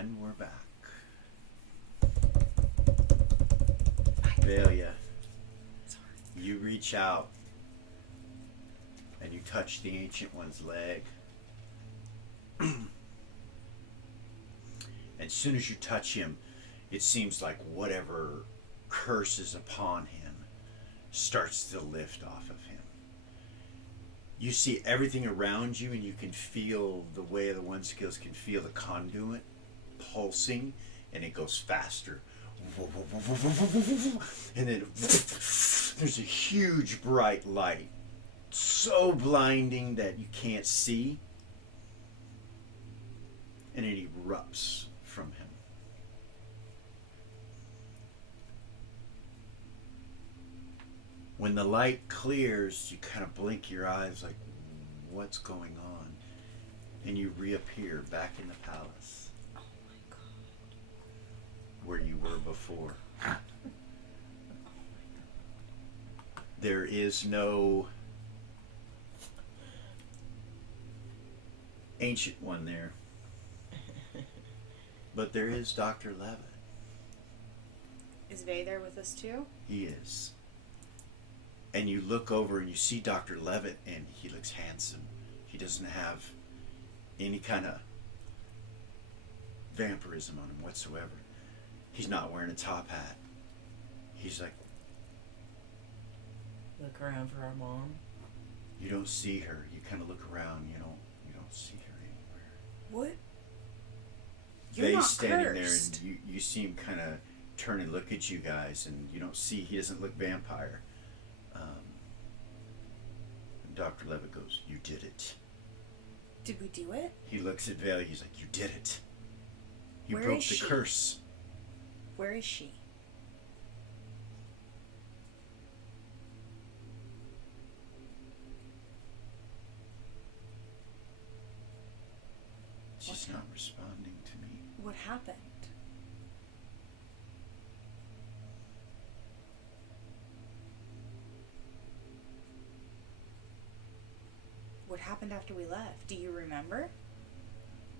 And we're back. Velia, you reach out and you touch the Ancient One's leg. As soon as you touch him, it seems like whatever curse is upon him starts to lift off of him. You see everything around you, and you can feel the way the one skills can feel the conduit pulsing, and it goes faster. And then there's a huge bright light, so blinding that you can't see, and it erupts from him. When the light clears, you kind of blink your eyes like, what's going on? And you reappear back in the palace. Oh my god. Where you were before. There is no Ancient One there. But there is Dr. Levitt. Is Vay there with us too? He is. And you look over and you see Dr. Levitt, and he looks handsome. He doesn't have any kind of vampirism on him whatsoever. He's not wearing a top hat. He's like, Look around for our mom. you don't see her. You kind of look around. You don't see her anywhere. What? You're Vay's not standing cursed. there, and you see him kind of turn and look at you guys, and you don't see. He doesn't look vampire. Dr. Levitt goes, you did it. Did we do it? He looks at Vale, he's like, you did it. You Where broke is the she? curse. Where is she? She's not responding to me. What happened? What happened after we left? Do you remember?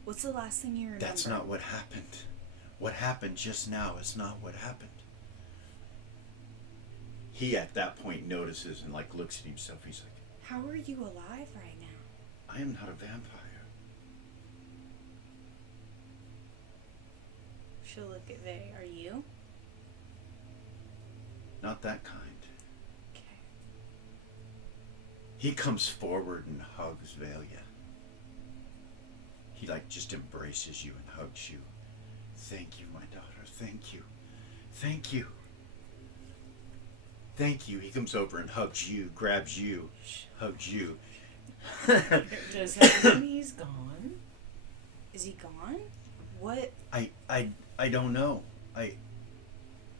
What's the last thing you remember? That's not what happened. What happened just now is not what happened. He at that point notices and like looks at himself. He's like, How are you alive right now? I am not a vampire. She'll look at Vay. Are you? Not that kind. Okay. He comes forward and hugs Valia. He like just embraces you and hugs you. Thank you, my daughter. Thank you. Thank you. Thank you. He comes over and hugs you, grabs you, hugs you. Does that mean he's gone? Is he gone? What? I don't know. I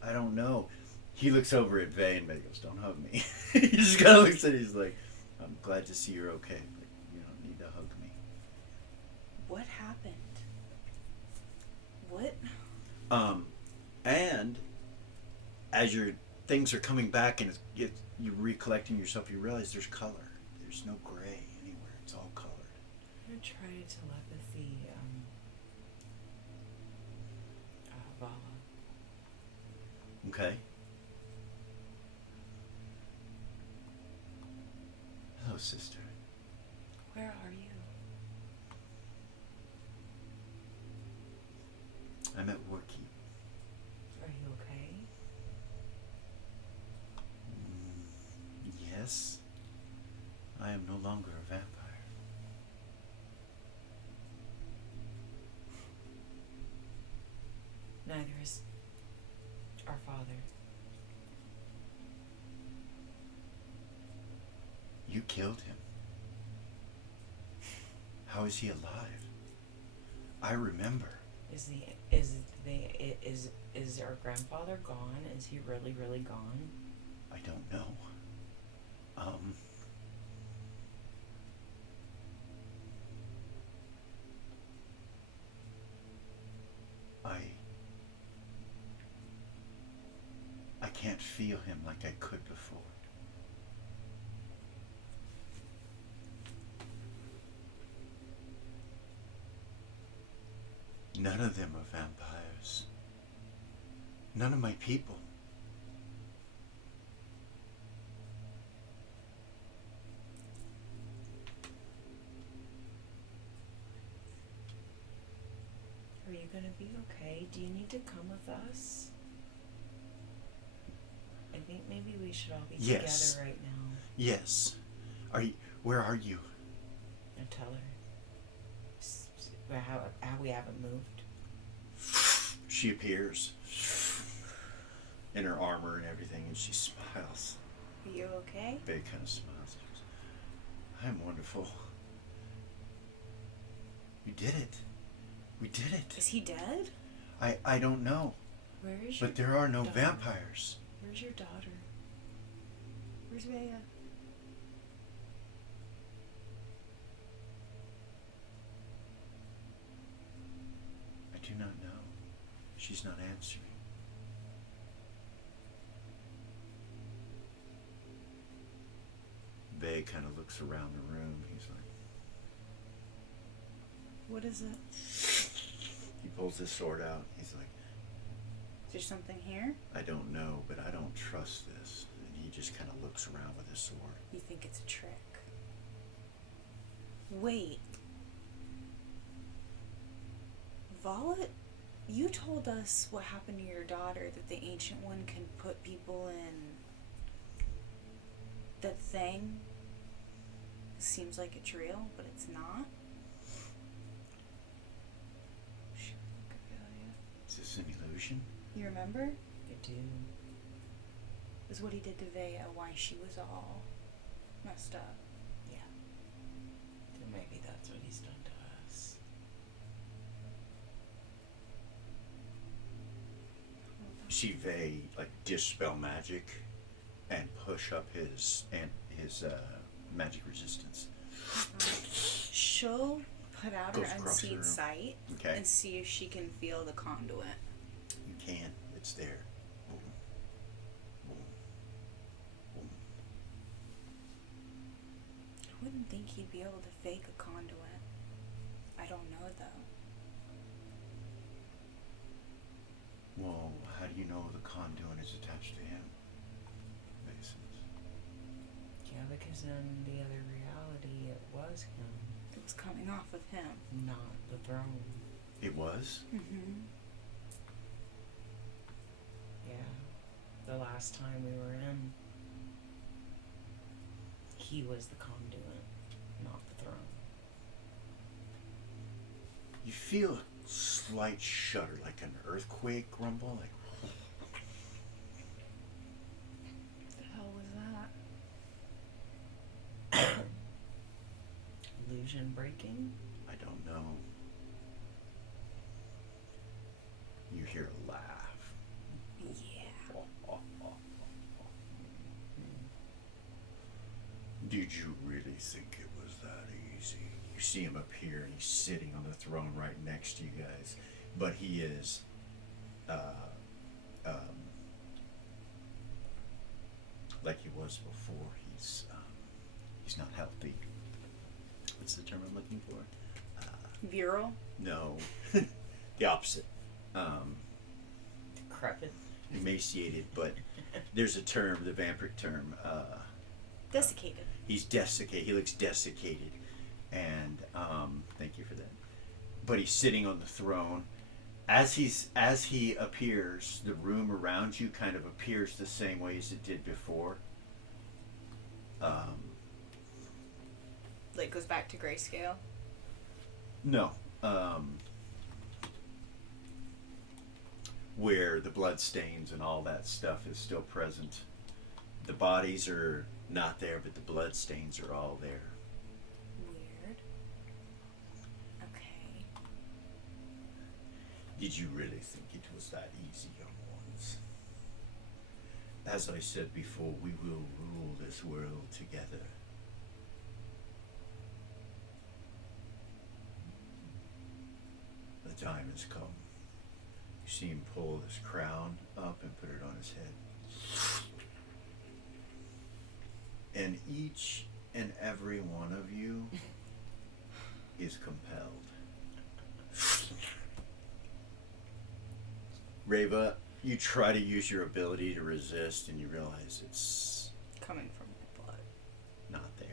don't know. He looks over at Vay and Vay goes, don't hug me. He just kind of looks at it. He's like, I'm glad to see you're okay, but you don't need to hug me. What happened? What? And as your things are coming back and you're recollecting yourself, you realize there's color. There's no gray anywhere. It's all colored. I'm gonna try telepathy, Vala. Okay. Hello, sister. Where are you? I'm at Worky. Are you okay? Yes. I am no longer a vampire. Neither is our father. You killed him. How is he alive? I remember. Is our grandfather gone? Is he really, really gone? I don't know. I can't feel him like I could before. None of them are vampires. None of my people. Are you gonna be okay? Do you need to come with us? I think maybe we should all be Yes. together right now. Yes. Where are you? And tell her. How we haven't moved. She appears in her armor and everything, and she smiles. Are you okay? Big kind of smiles. She goes, I'm wonderful. We did it. We did it. Is he dead? I don't know. Where is your But there are no daughter? vampires. Where's your daughter? Where's Rhea? I do not know. She's not answering. Bay kind of looks around the room. He's like, What is it? he pulls his sword out. He's like, Is there something here? I don't know, but I don't trust this. And he just kind of looks around with his sword. You think it's a trick? Wait. Violet, you told us what happened to your daughter, that the Ancient One can put people in that thing. Seems like it's real, but it's not. Sure, could be out. Is this an illusion? You remember? I do. It was what he did to Vea, why she was all messed up. Yeah. So maybe that's what he's done to us. See Vay like dispel magic and push up his magic resistance. She'll put out her Goes across the unseen room. sight Okay, and see if she can feel the conduit. you can. It's there. Boom, boom, boom. I wouldn't think he'd be able to fake a conduit. I don't know though. Well, how do you know the conduit is attached to him? Basins. Yeah, because in the other reality, it was him, It was coming off of him. not the throne. It was? Mm-hmm. Yeah. The last time we were in, he was the conduit, not the throne. You feel a slight shudder, like an earthquake rumble, like The hell was that? Illusion breaking? I don't know. You hear a laugh. Yeah. Did you really think it was that easy? You see him appear and he's sitting on the throne right next to you guys. But he is like he was before. He's not healthy. What's the term I'm looking for? Virile? No. The opposite. Decrepit. Emaciated, but there's a term, the vampiric term, Desiccated. he's desiccated. He looks desiccated, and thank you for that. But he's sitting on the throne. As he appears, the room around you kind of appears the same way as it did before. Like goes back to grayscale. No, where the blood stains and all that stuff is still present. The bodies are not there, but the blood stains are all there. Weird. Okay. Did you really think it was that easy, young ones? As I said before, we will rule this world together. The time has come. You see him pull his crown up and put it on his head. And each and every one of you is compelled Reva, you try to use your ability to resist, and you realize it's Coming from my blood. not there.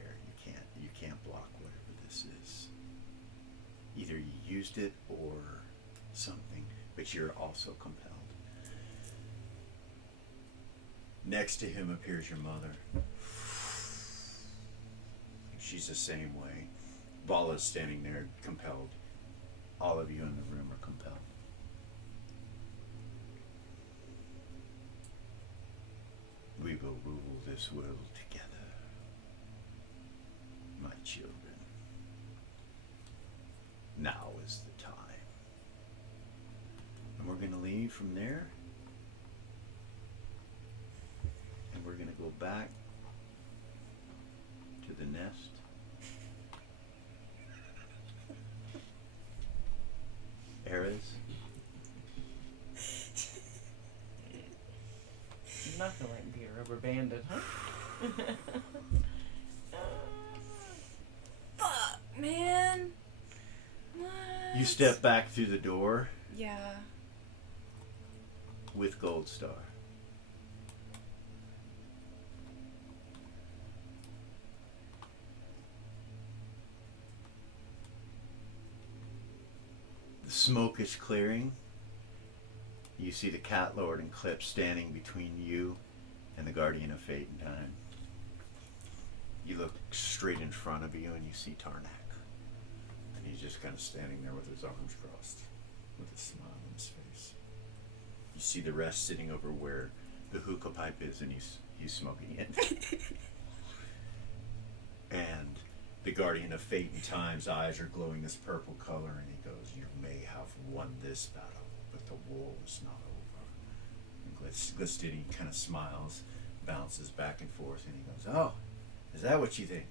You can't block whatever this is. Either you used it or something, but you're also compelled. Next to him appears your mother. She's the same way. Bala's standing there, compelled. All of you in the room are compelled. We will rule this world together, my children. Now is the time. And we're going to leave from there. And we're going to go back to the nest. Eras. Nothing like being rubber banded, huh? Fuck, man. What? You step back through the door Yeah. with Gold Star. The smoke is clearing. You see the Cat Lord and Clip standing between you and the Guardian of Fate and Time. You look straight in front of you and you see Tarnak. And he's just kind of standing there with his arms crossed, with a smile on his face. You see the rest sitting over where the hookah pipe is, and he's smoking it. And the Guardian of Fate and Time's eyes are glowing this purple color, and he goes, "You may have won this battle, but the war is not over." And Glistini kind of smiles, bounces back and forth, and he goes, "Oh, is that what you think?"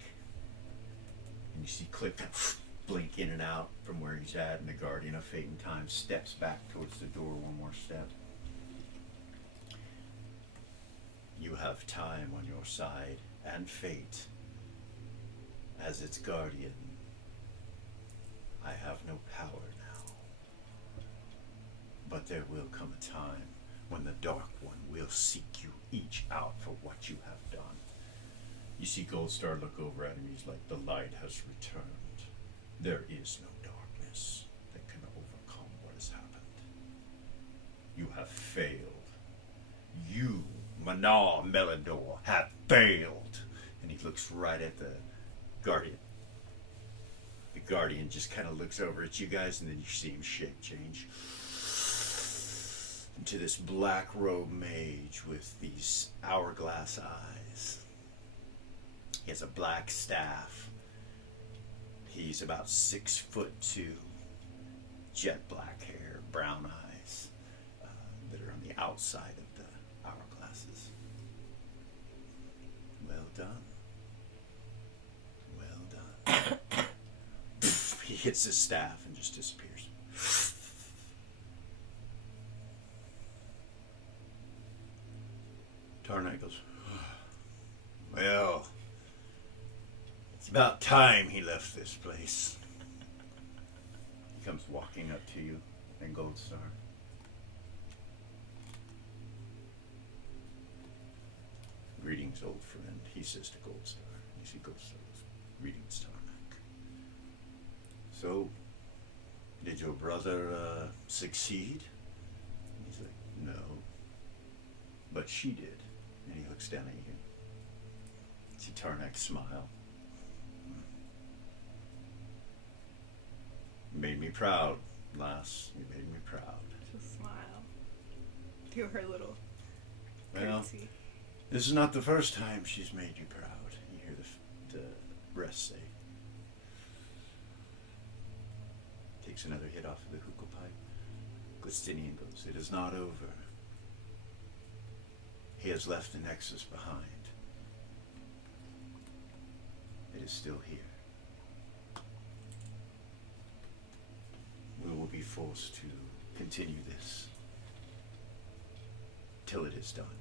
And you see Clip blink in and out from where he's at, and the Guardian of Fate and Time steps back towards the door one more step. You have time on your side, and fate as its guardian. I have no power now. But there will come a time when the Dark One will seek you each out for what you have done. You see Goldstar look over at him. He's like, "The light has returned. There is no darkness that can overcome what has happened. You have failed. You, Manar Melador, have failed." And he looks right at the Guardian. The Guardian just kind of looks over at you guys, and then you see him shape change into this black robe mage with these hourglass eyes. He has a black staff. He's about 6'2", jet black hair, brown eyes that are on the outside of the hourglasses. Well done. Well done. He hits his staff and just disappears. Tarnak goes, "Well, it's about time he left this place." He comes walking up to you and Goldstar. "Greetings, old friend," he says to Goldstar. You see Goldstar goes, "Greetings, Tarnak. So, did your brother succeed?" And he's like, "No, but she did." And he looks down at you. See Tarnak smile. "You made me proud, lass. You made me proud." Just smile. Do her little Well, curtsy. this is not the first time she's made you proud. You hear the rest say. Takes another hit off of the hookah pipe. Glistinian goes, "It is not over. He has left the Nexus behind. It is still here. We will be forced to continue this till it is done."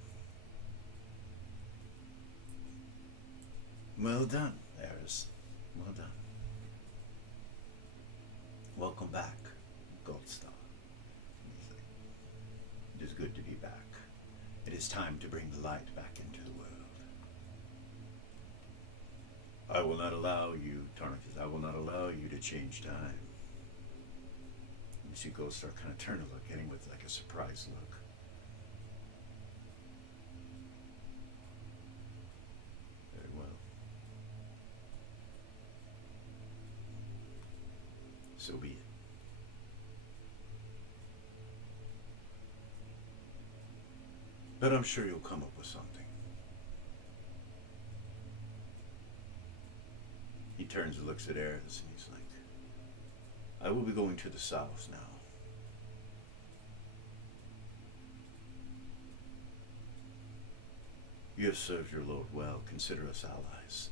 Well done, Eris. Well done. Welcome back, Goldstar. time to bring the light back into the world. I will not allow you, Tarnicus, I will not allow you to change time. You see Ghost start kind of turn to look at him with like a surprised look. Very well. So be it. But I'm sure you'll come up with something. He turns and looks at Eris and he's like, I will be going to the south now. You have served your lord well. Consider us allies.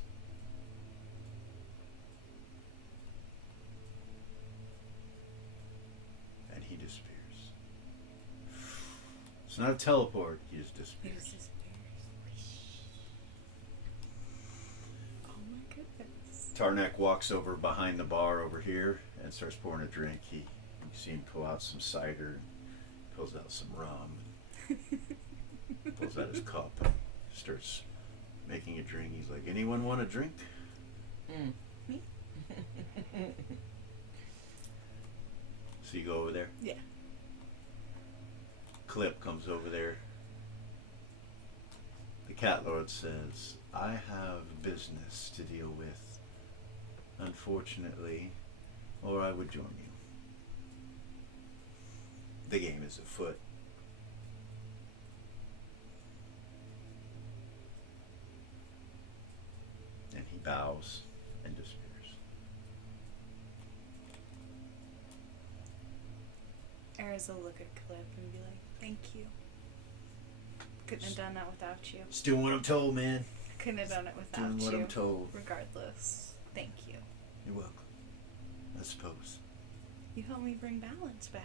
And he disappears. It's not a teleport, he just disappears. He just disappears. Oh my goodness. Tarnak walks over behind the bar over here and starts pouring a drink. You see him pull out some cider, pulls out some rum, pulls out his cup, starts making a drink. He's like, anyone want a drink? Me? So you go over there? Yeah. Clip comes over there. The cat lord says, I have business to deal with, unfortunately, or I would join you. The game is afoot. And he bows and disappears. Eris will look at Clip and be like, thank you. Couldn't have done that without you. Just doing what I'm told, man. Couldn't have done it without Doing what you. I'm told. Regardless. Thank you. You're welcome. I suppose. You helped me bring balance back.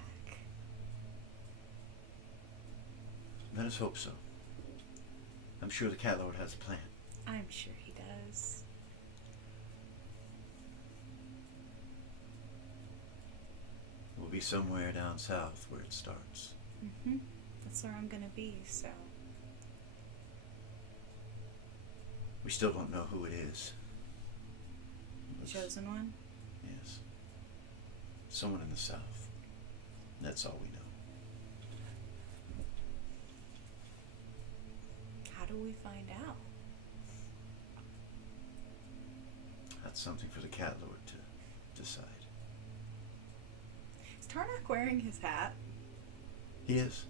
Let us hope so. I'm sure the cat lord has a plan. I'm sure he does. We'll be somewhere down south where it starts. Mm-hmm. That's where I'm gonna be, so. We still don't know who it is. The chosen one? Yes. Someone in the south. That's all we know. How do we find out? That's something for the cat lord to decide. Is Tarnak wearing his hat? He is.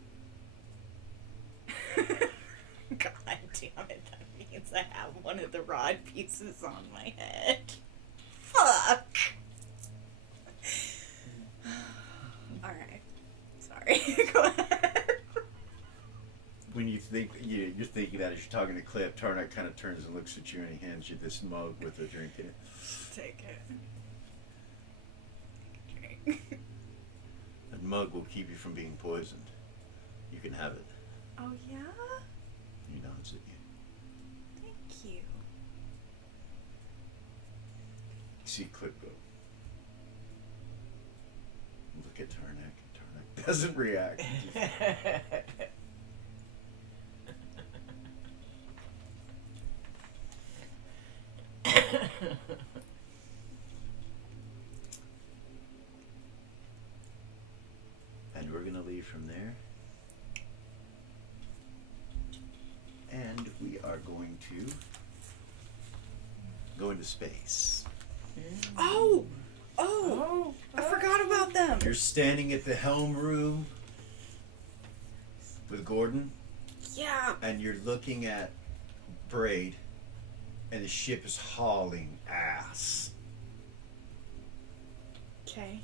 God damn it, that means I have one of the rod pieces on my head. Fuck! Alright. Sorry. Go ahead. When you think you're thinking that as you're talking to Clip, Tarnak kind of turns and looks at you and he hands you this mug with a drink in it. Take it. Take a drink. That mug will keep you from being poisoned. You can have it. Oh, yeah? He nods at you. Thank you. You see Clip go. Look at Tarnak. Tarnak doesn't react. And we're gonna leave from there. And we are going to go into space. Oh! Oh! I forgot about them! You're standing at the helm room with Gordon, Yeah! and you're looking at Braid, and the ship is hauling ass. Okay.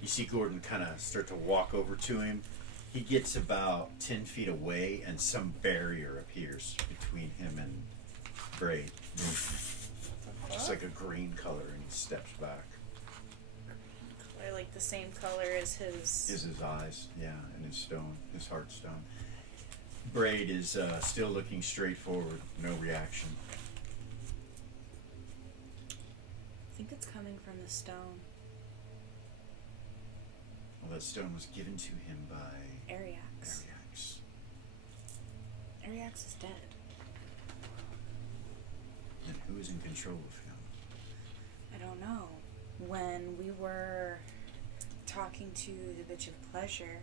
You see Gordon kind of start to walk over to him. He gets about 10 feet away, and some barrier appears between him and Braid. Just like a green color, and he steps back. Color like the same color as his. Is his eyes, yeah, and his stone, his heart stone. Braid is still looking straight forward, no reaction. I think it's coming from the stone. Well, that stone was given to him by Ariax. Ariax. Battery Axe is dead. And who is in control of him? I don't know. When we were talking to the Bitch of Pleasure,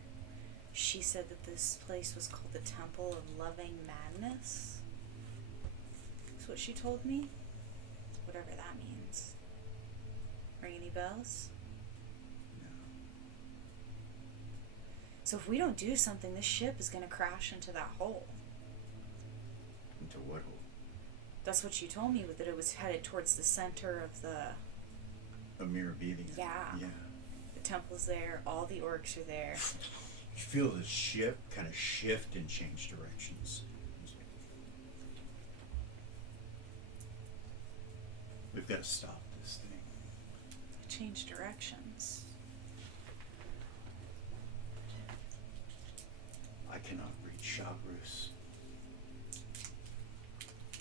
she said that this place was called the Temple of Loving Madness. That's what she told me. Whatever that means. Ring any bells? No. So if we don't do something, this ship is going to crash into that hole. Into what hole? That's what you told me, that it was headed towards the center of the... A Mirabilia. Yeah. Yeah. The temple's there, all the orcs are there. You feel the ship kind of shift and change directions. We've got to stop this thing. Change directions. I cannot reach Shabrus.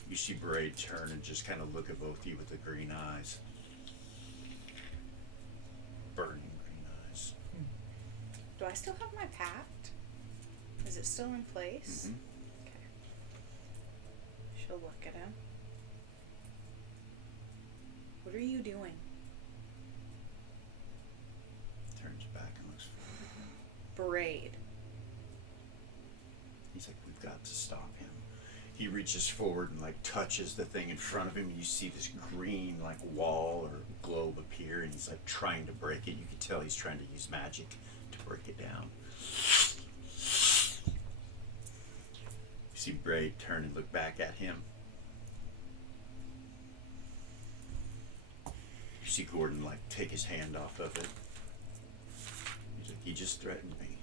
You see Braid turn and just kind of look at both of you with the green eyes. Burning green eyes. Do I still have my pact? Is it still in place? Mm-hmm. Okay. She'll look at him. What are you doing? Turns back and looks forward again. Braid. He's like, we've got to stop him. He reaches forward and like touches the thing in front of him, and you see this green like wall or globe appear, and he's like trying to break it. You can tell he's trying to use magic to break it down. You see Braid turn and look back at him. You see Gordon like take his hand off of it. He's like, he just threatened me.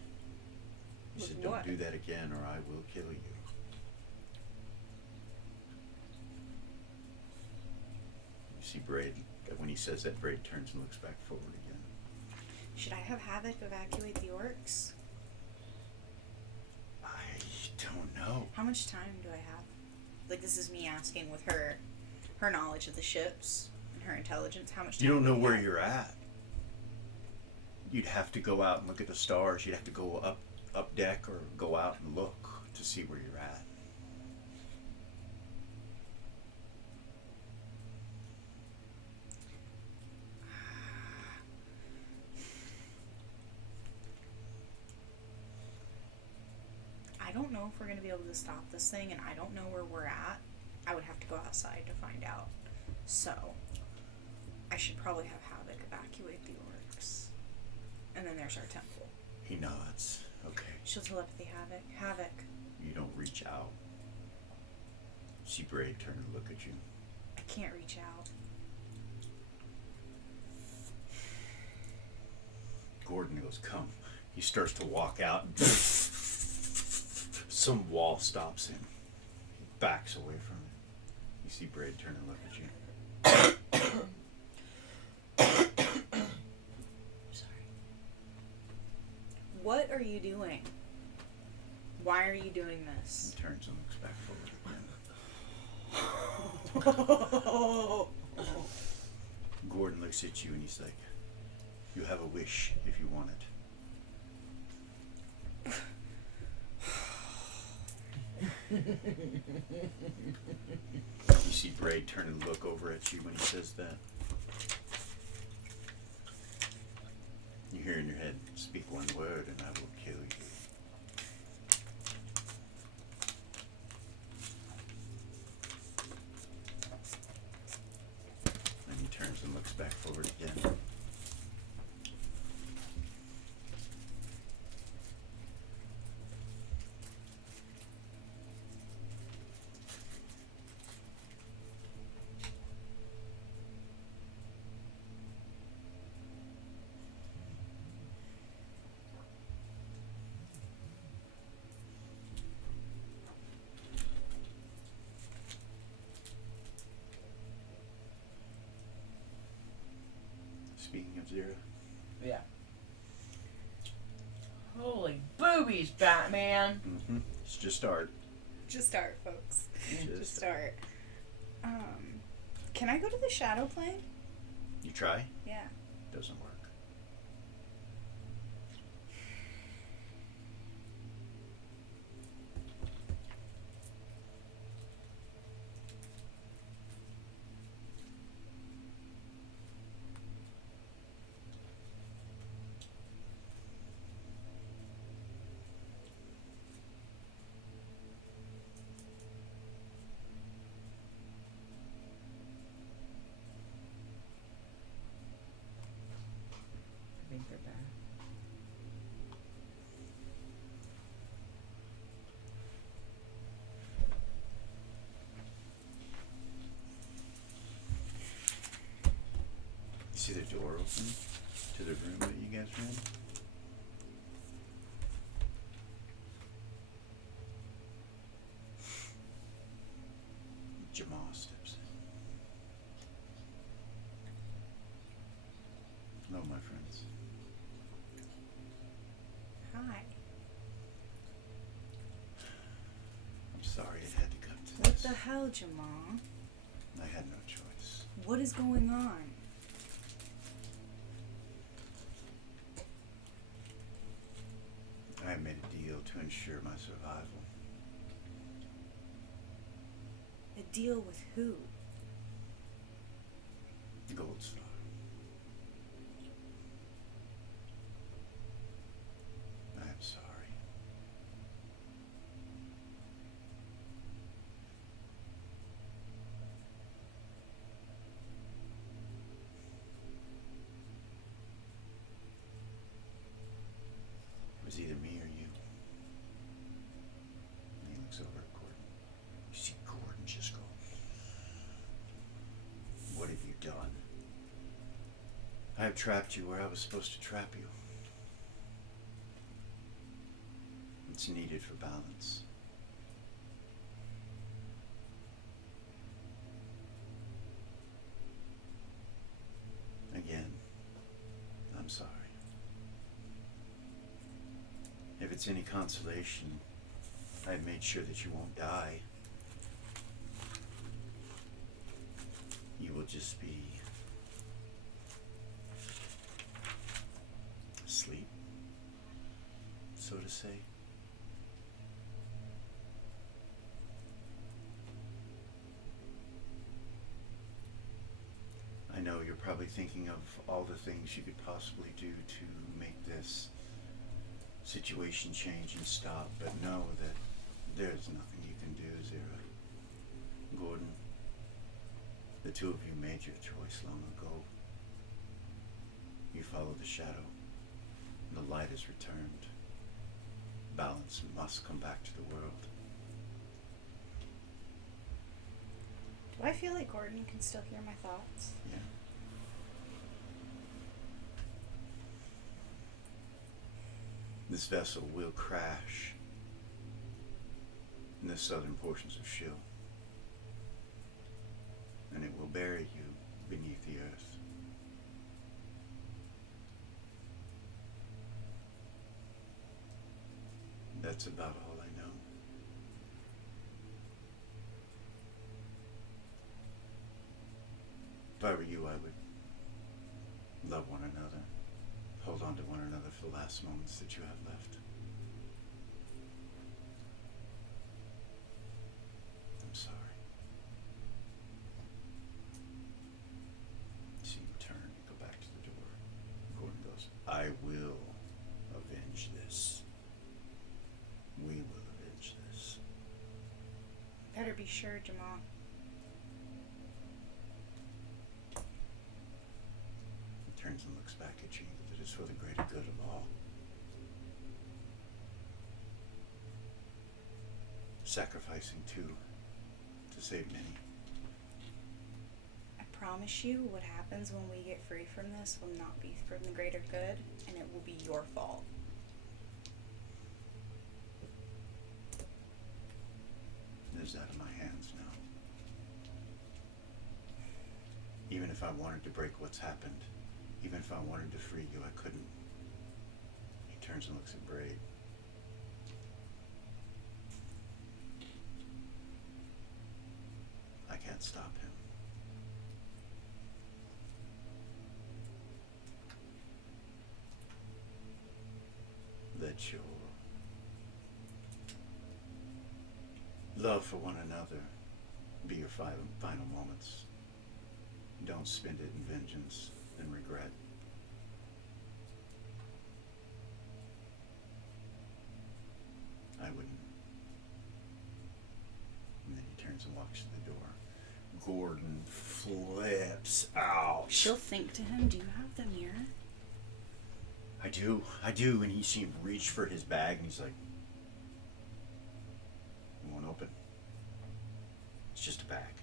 He With said, what? don't do that again or I will kill you. You see Braid, when he says that, Braid turns and looks back forward again. Should I have Havoc evacuate the orcs? I don't know. How much time do I have? Like, this is me asking with her knowledge of the ships and her intelligence. How much time You don't do know we where have? you're at. You'd have to go out and look at the stars. You'd have to go up deck or go out and look to see where you're at. I don't know if we're going to be able to stop this thing, and I don't know where we're at. I would have to go outside to find out. So, I should probably have Havoc evacuate the orcs. And then there's our temple. He nods. Okay. She'll telepathy Havoc. Havoc. You don't reach out. See Braid turn and look at you. I can't reach out. Gordon goes, come. He starts to walk out. Some wall stops him. He backs away from it. You see Braid turn and look at you. Sorry. What are you doing? Why are you doing this? He turns and looks back forward again. Gordon looks at you and he's like, you have a wish if you want it. You see Braid turn and look over at you when he says that. You hear in your head, speak one word and I will kill you. And he turns and looks back forward again. Speaking of Zero, Yeah. Holy boobies, Batman! it's just art. Just start, folks. Just Just start. Can I go to the shadow plane? You try, Yeah. doesn't work. see the door open to the room that you guys were in? Jamal steps in. Hello, my friends. Hi. I'm sorry it had to come to What this. the hell, Jamal? I had no choice. What is going on? I made a deal to ensure my survival. A deal with who? Gold Star. I am sorry. It was either me or you. And he looks over at Gordon. You see Gordon just go, what have you done? I have trapped you where I was supposed to trap you. It's needed for balance. Again, I'm sorry. If it's any consolation, I've made sure that you won't die. You will just be asleep, so to say. I know you're probably thinking of all the things you could possibly do to make this situation change and stop, but know that there's nothing you can do, Zira. Gordon, the two of you made your choice long ago. You follow the shadow, and the light has returned. Balance must come back to the world. Do I feel like Gordon can still hear my thoughts? Yeah. This vessel will crash in the southern portions of Shill, and it will bury you beneath the earth. That's about all I know. If I were you, I would love one another, hold on to one another for the last moments that you have left. I'm sorry. See him turn and go back to the door. Gordon goes, I will avenge this. We will avenge this. Better be sure, Jamal. He turns and looks back at you, that it is for the greater good of all. Sacrificing two to save many. I promise you, what happens when we get free from this will not be from the greater good, and it will be your fault. It is out of my hands now. Even if I wanted to break what's happened, even if I wanted to free you, I couldn't. He turns and looks at Braid. I can't stop him. Let your love for one another be your final moments. Don't spend it in vengeance and regret. I wouldn't. And then he turns and walks to the door. Gordon flips out. She'll think to him, do you have the mirror? I do, and he seemed to reach for his bag, and he's like, it won't open. It's just a bag.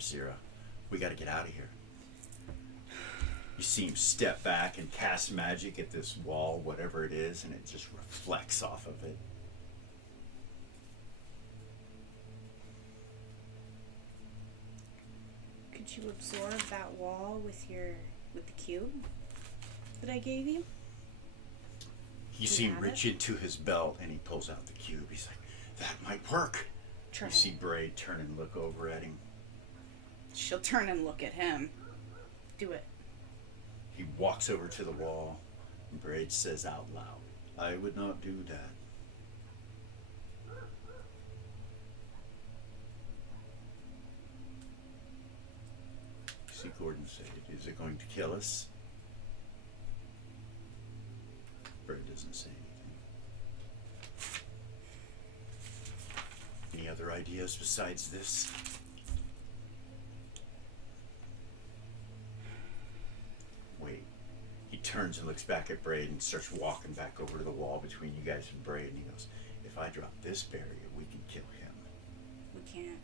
Zira. We gotta get out of here. You see him step back and cast magic at this wall, whatever it is, and it just reflects off of it. Could you absorb that wall with the cube that I gave you? You see him reach into his belt and he pulls out the cube. He's like, that might work. Try You see Braid turn and look over at him. She'll turn and look at him. Do it. He walks over to the wall and Braid says out loud, I would not do that. You see Gordon say, is it going to kill us? Braid doesn't say anything. Any other ideas besides this? Wait. He turns and looks back at Braid and starts walking back over to the wall between you guys and Braid, and he goes, if I drop this barrier, we can kill him. We can't.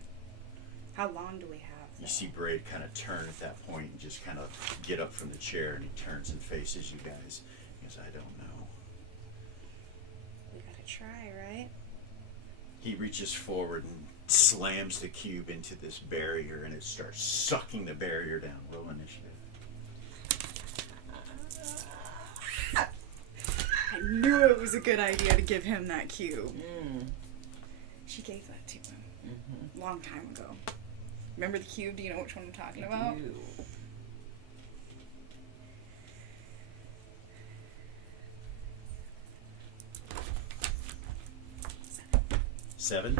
How long do we have? You see Braid kind of turn at that point and just kind of get up from the chair, and he turns and faces you guys. He goes, I don't know. We gotta try, right? He reaches forward and slams the cube into this barrier, and it starts sucking the barrier down. Roll initiative. I knew it was a good idea to give him that cube. She gave that to him long time ago. Remember the cube? Do you know which one I'm talking about? do. Seven.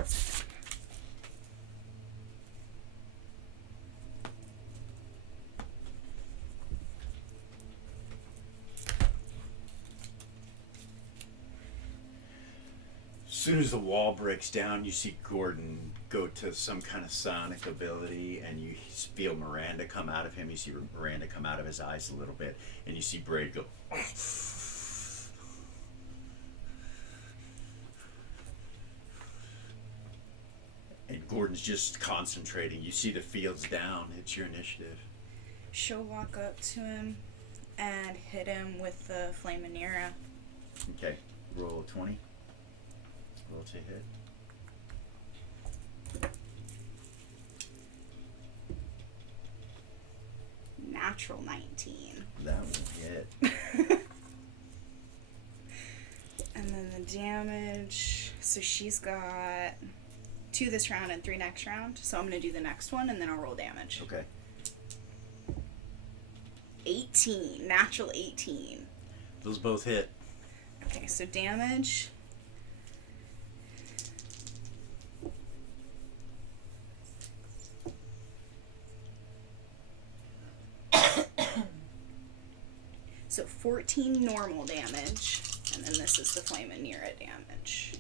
As soon as the wall breaks down, you see Gordon go to some kind of sonic ability, and you feel Miranda come out of him. You see Miranda come out of his eyes a little bit, and you see Braid go. And Gordon's just concentrating. You see the fields down. It's your initiative. She'll walk up to him and hit him with the Flaminera. Okay, roll a 20. Roll to hit. Natural 19. That won't hit. And then the damage. So she's got 2 this round and 3 next round. So I'm going to do the next one and then I'll roll damage. Okay. 18. Natural 18. Those both hit. Okay, so damage. So 14 normal damage, and then this is the Flaminera damage.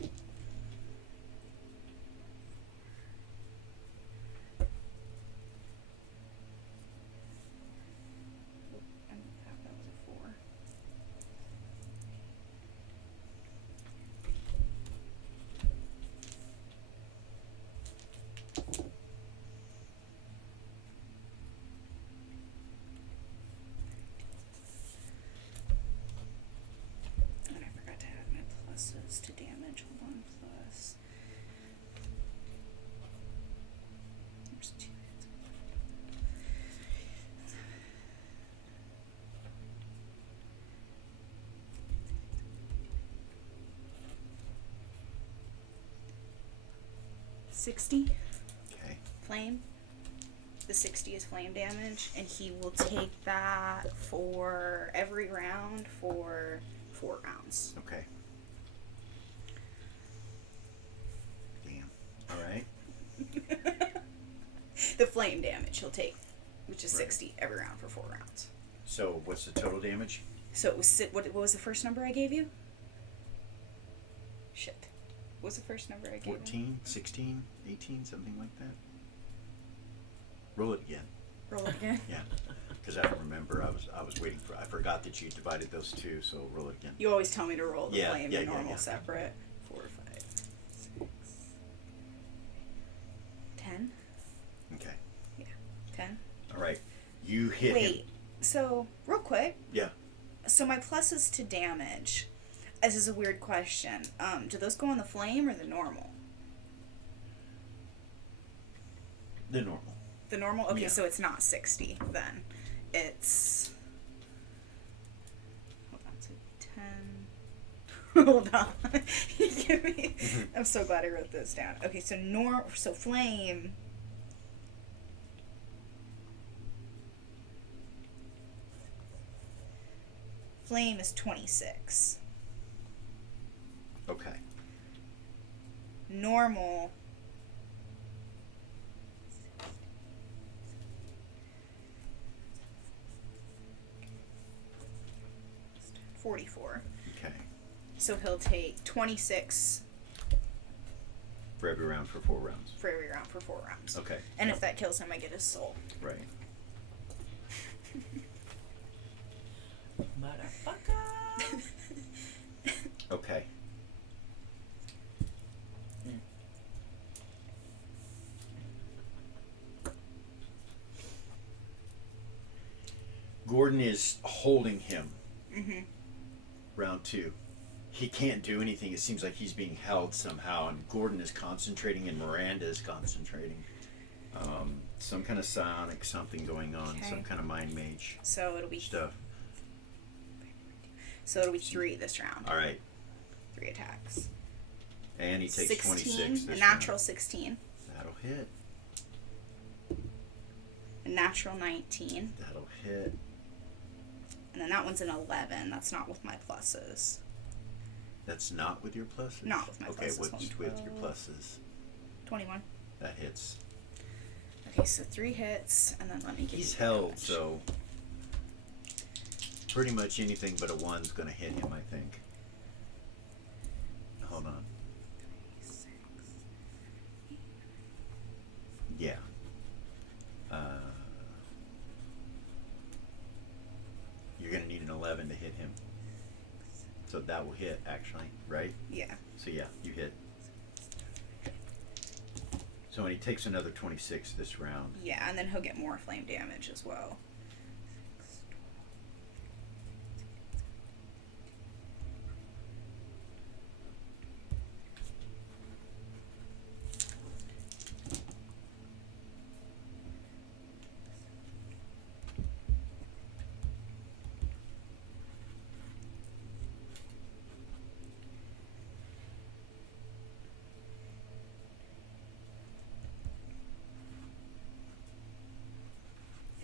That was a 4. And I forgot to add my pluses to damage. Hold on, plus. There's 2 hits. $60 Okay. flame. The 60 is flame damage, and he will take that for every round for 4 rounds. Okay. Damn. Alright. The flame damage he'll take, which is Right. 60 every round for 4 rounds. So, what's the total damage? So it was what was the first number I gave you? Shit. What was the first number I gave you? 14, 16, 18, something like that? Roll it again. Roll it again. Yeah. Because I don't remember. I was waiting for. I forgot that you divided those two. So roll it again. You always tell me to roll the Yeah, flame yeah, and yeah, normal yeah. separate. 4, 5, 6, 10. Okay. All right. You hit him. Wait. So real quick. Yeah. So my pluses to damage. This is a weird question. Do those go on the flame or the normal? The normal. The normal? Okay, Yeah. so it's not 60 then. It's... Hold on, so 10... Hold on. Give me... I'm so glad I wrote this down. Okay, so so flame... Flame is 26. Okay. Normal... 44. Okay. So he'll take 26 For every round for 4 rounds. for every round for 4 rounds. Okay. And if that kills him, I get his soul. Right. Motherfucker. Okay. Gordon is holding him. Mm-hmm. Round 2. He can't do anything. It seems like he's being held somehow, and Gordon is concentrating, and Miranda is concentrating. Some kind of psionic something going on. Okay. Some kind of mind mage So it'll be stuff. 3 this round. All right. 3 attacks. And he takes 16, 26 a this natural round. 16, That'll hit. a natural 19, That'll hit. and then that one's an 11. That's not with my pluses. That's not with your pluses? Not with my okay, pluses. what's with your pluses? 21. That hits. Okay, so 3 hits, and then let me get He's you the held, damage. so pretty much anything but a 1's going to hit him, I think. Hold on. Yeah. You're going to need an 11 to hit him. So that will hit, actually, right? Yeah. So yeah, you hit. So when he takes another 26 this round. Yeah, and then he'll get more flame damage as well.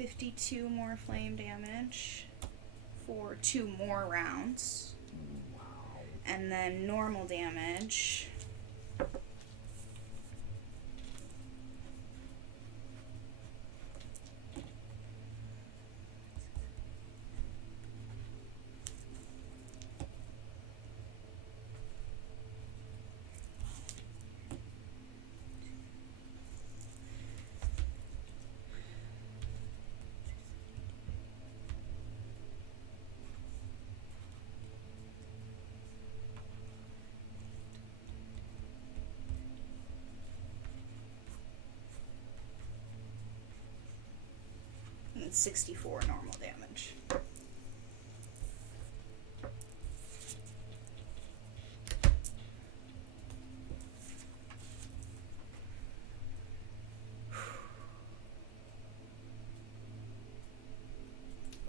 $52 more flame damage for 2 more rounds. Wow. And then normal damage. And 64 normal damage.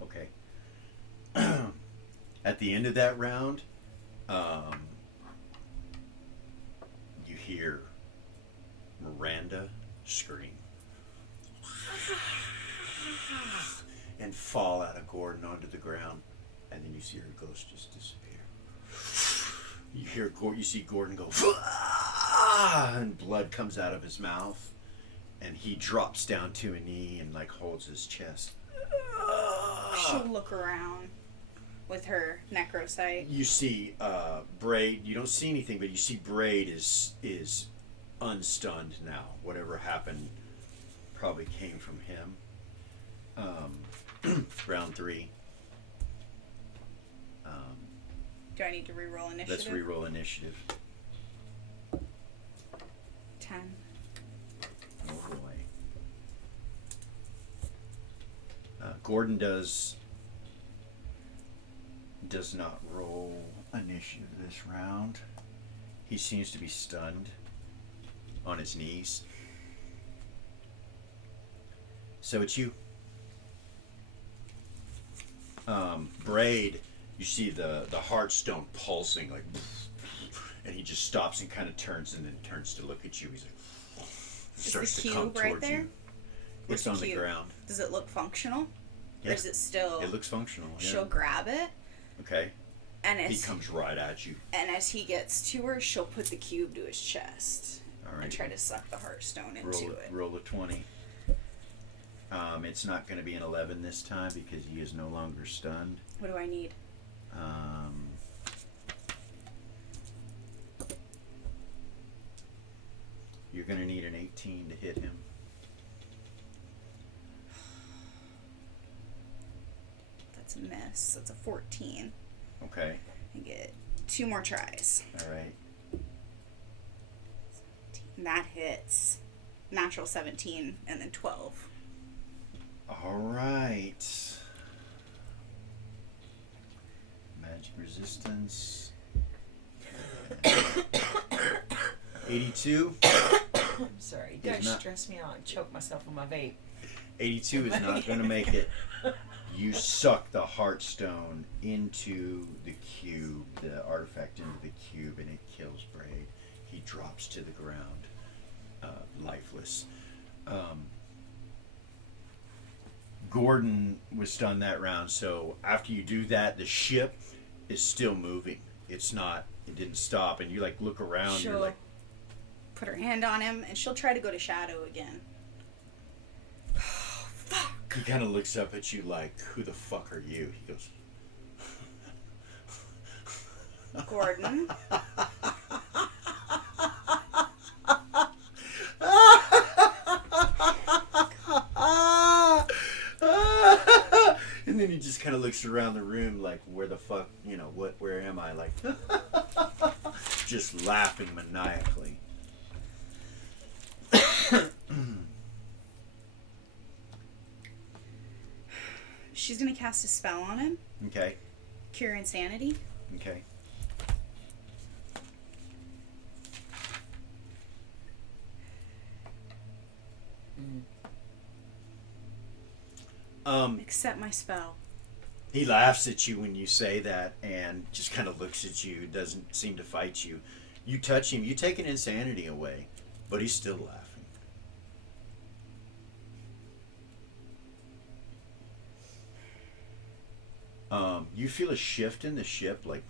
Okay. At the end of that round, you hear Miranda scream and fall out of Gordon onto the ground, and then you see her ghost just disappear. You see Gordon go, and blood comes out of his mouth, and he drops down to a knee and like holds his chest. She'll look around with her necrosight. You see Braid. You don't see anything, but you see Braid is unstunned now. Whatever happened probably came from him. Round 3. Do I need to reroll initiative? Let's reroll initiative. 10. Oh boy. Gordon does not roll initiative this round. He seems to be stunned on his knees. So it's you. Braid, you see the heartstone pulsing like, and he just stops and kind of turns and then turns to look at you. He's like, starts to come right towards there? you. It's on the ground. Does it look functional? Yeah. Or is it still... It looks functional, yeah. She'll grab it. Okay. And he comes right at you. And as he gets to her, she'll put the cube to his chest. All right. And try to suck the heartstone into it. Roll a 20. It's not going to be an 11 this time because he is no longer stunned. What do I need? You're going to need an 18 to hit him. That's a miss. That's a 14. Okay. I get 2 more tries. All right. And that hits. Natural 17 and then 12. All right. Magic resistance. 82. I'm sorry. Don't stress me out and choke myself on my vape. 82 is not going to make it. You suck the heartstone into the cube, the artifact into the cube, and it kills Braid. He drops to the ground, lifeless. Gordon was stunned that round, so after you do that, the ship is still moving. It didn't stop, and you like look around, She'll you're like... put her hand on him, and she'll try to go to shadow again. Oh, fuck. He kind of looks up at you like, who the fuck are you? He goes... Gordon. And then he just kind of looks around the room like, where the fuck, where am I? Like, just laughing maniacally. She's going to cast a spell on him. Okay. Cure Insanity. Okay. Accept my spell. He laughs at you when you say that and just kind of looks at you, doesn't seem to fight you. You touch him, you take an insanity away, but he's still laughing. You feel a shift in the ship, like...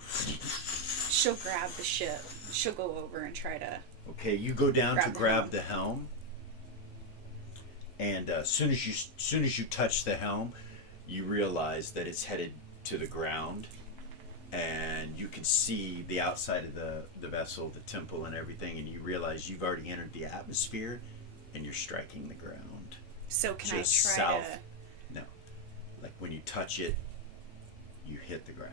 She'll grab the ship. She'll go over and try to... Okay, you go down to grab the helm. And as soon as you touch the helm, you realize that it's headed to the ground, and you can see the outside of the vessel, the temple, and everything. And you realize you've already entered the atmosphere, and you're striking the ground. So can just I try south. No, like when you touch it, you hit the ground.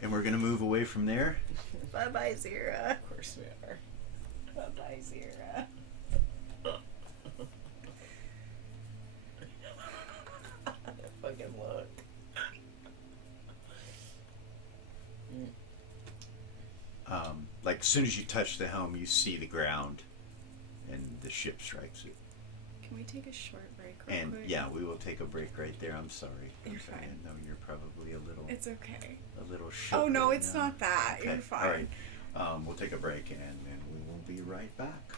And we're going to move away from there. Bye-bye, Zira. Of course we are. Bye-bye, Zira. Fucking look. Like as soon as you touch the helm, you see the ground, and the ship strikes it. Can we take a short break real And quick? yeah, we will take a break right there. I'm sorry. You're I'm sorry. fine. I know you're probably a little... It's okay. A little shook. Oh, no, right it's now. not that. Okay. You're fine. All right. We'll take a break, and then we will be right back.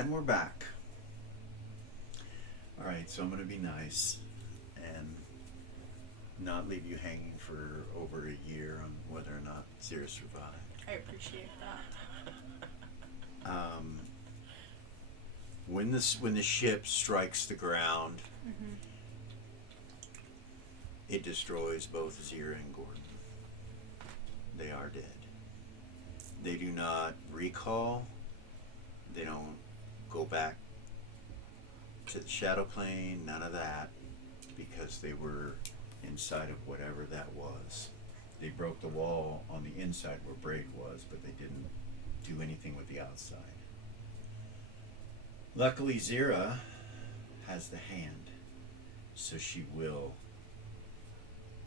And we're back. Alright, so I'm going to be nice and not leave you hanging for over a year on whether or not Zira survived. I appreciate that. When the ship strikes the ground, Mm-hmm. it destroys both Zira and Gordon. They are dead. They do not recall. They don't go back to the shadow plane, none of that, because they were inside of whatever that was. They broke the wall on the inside where Braid was, but they didn't do anything with the outside. Luckily, Zira has the hand, so she will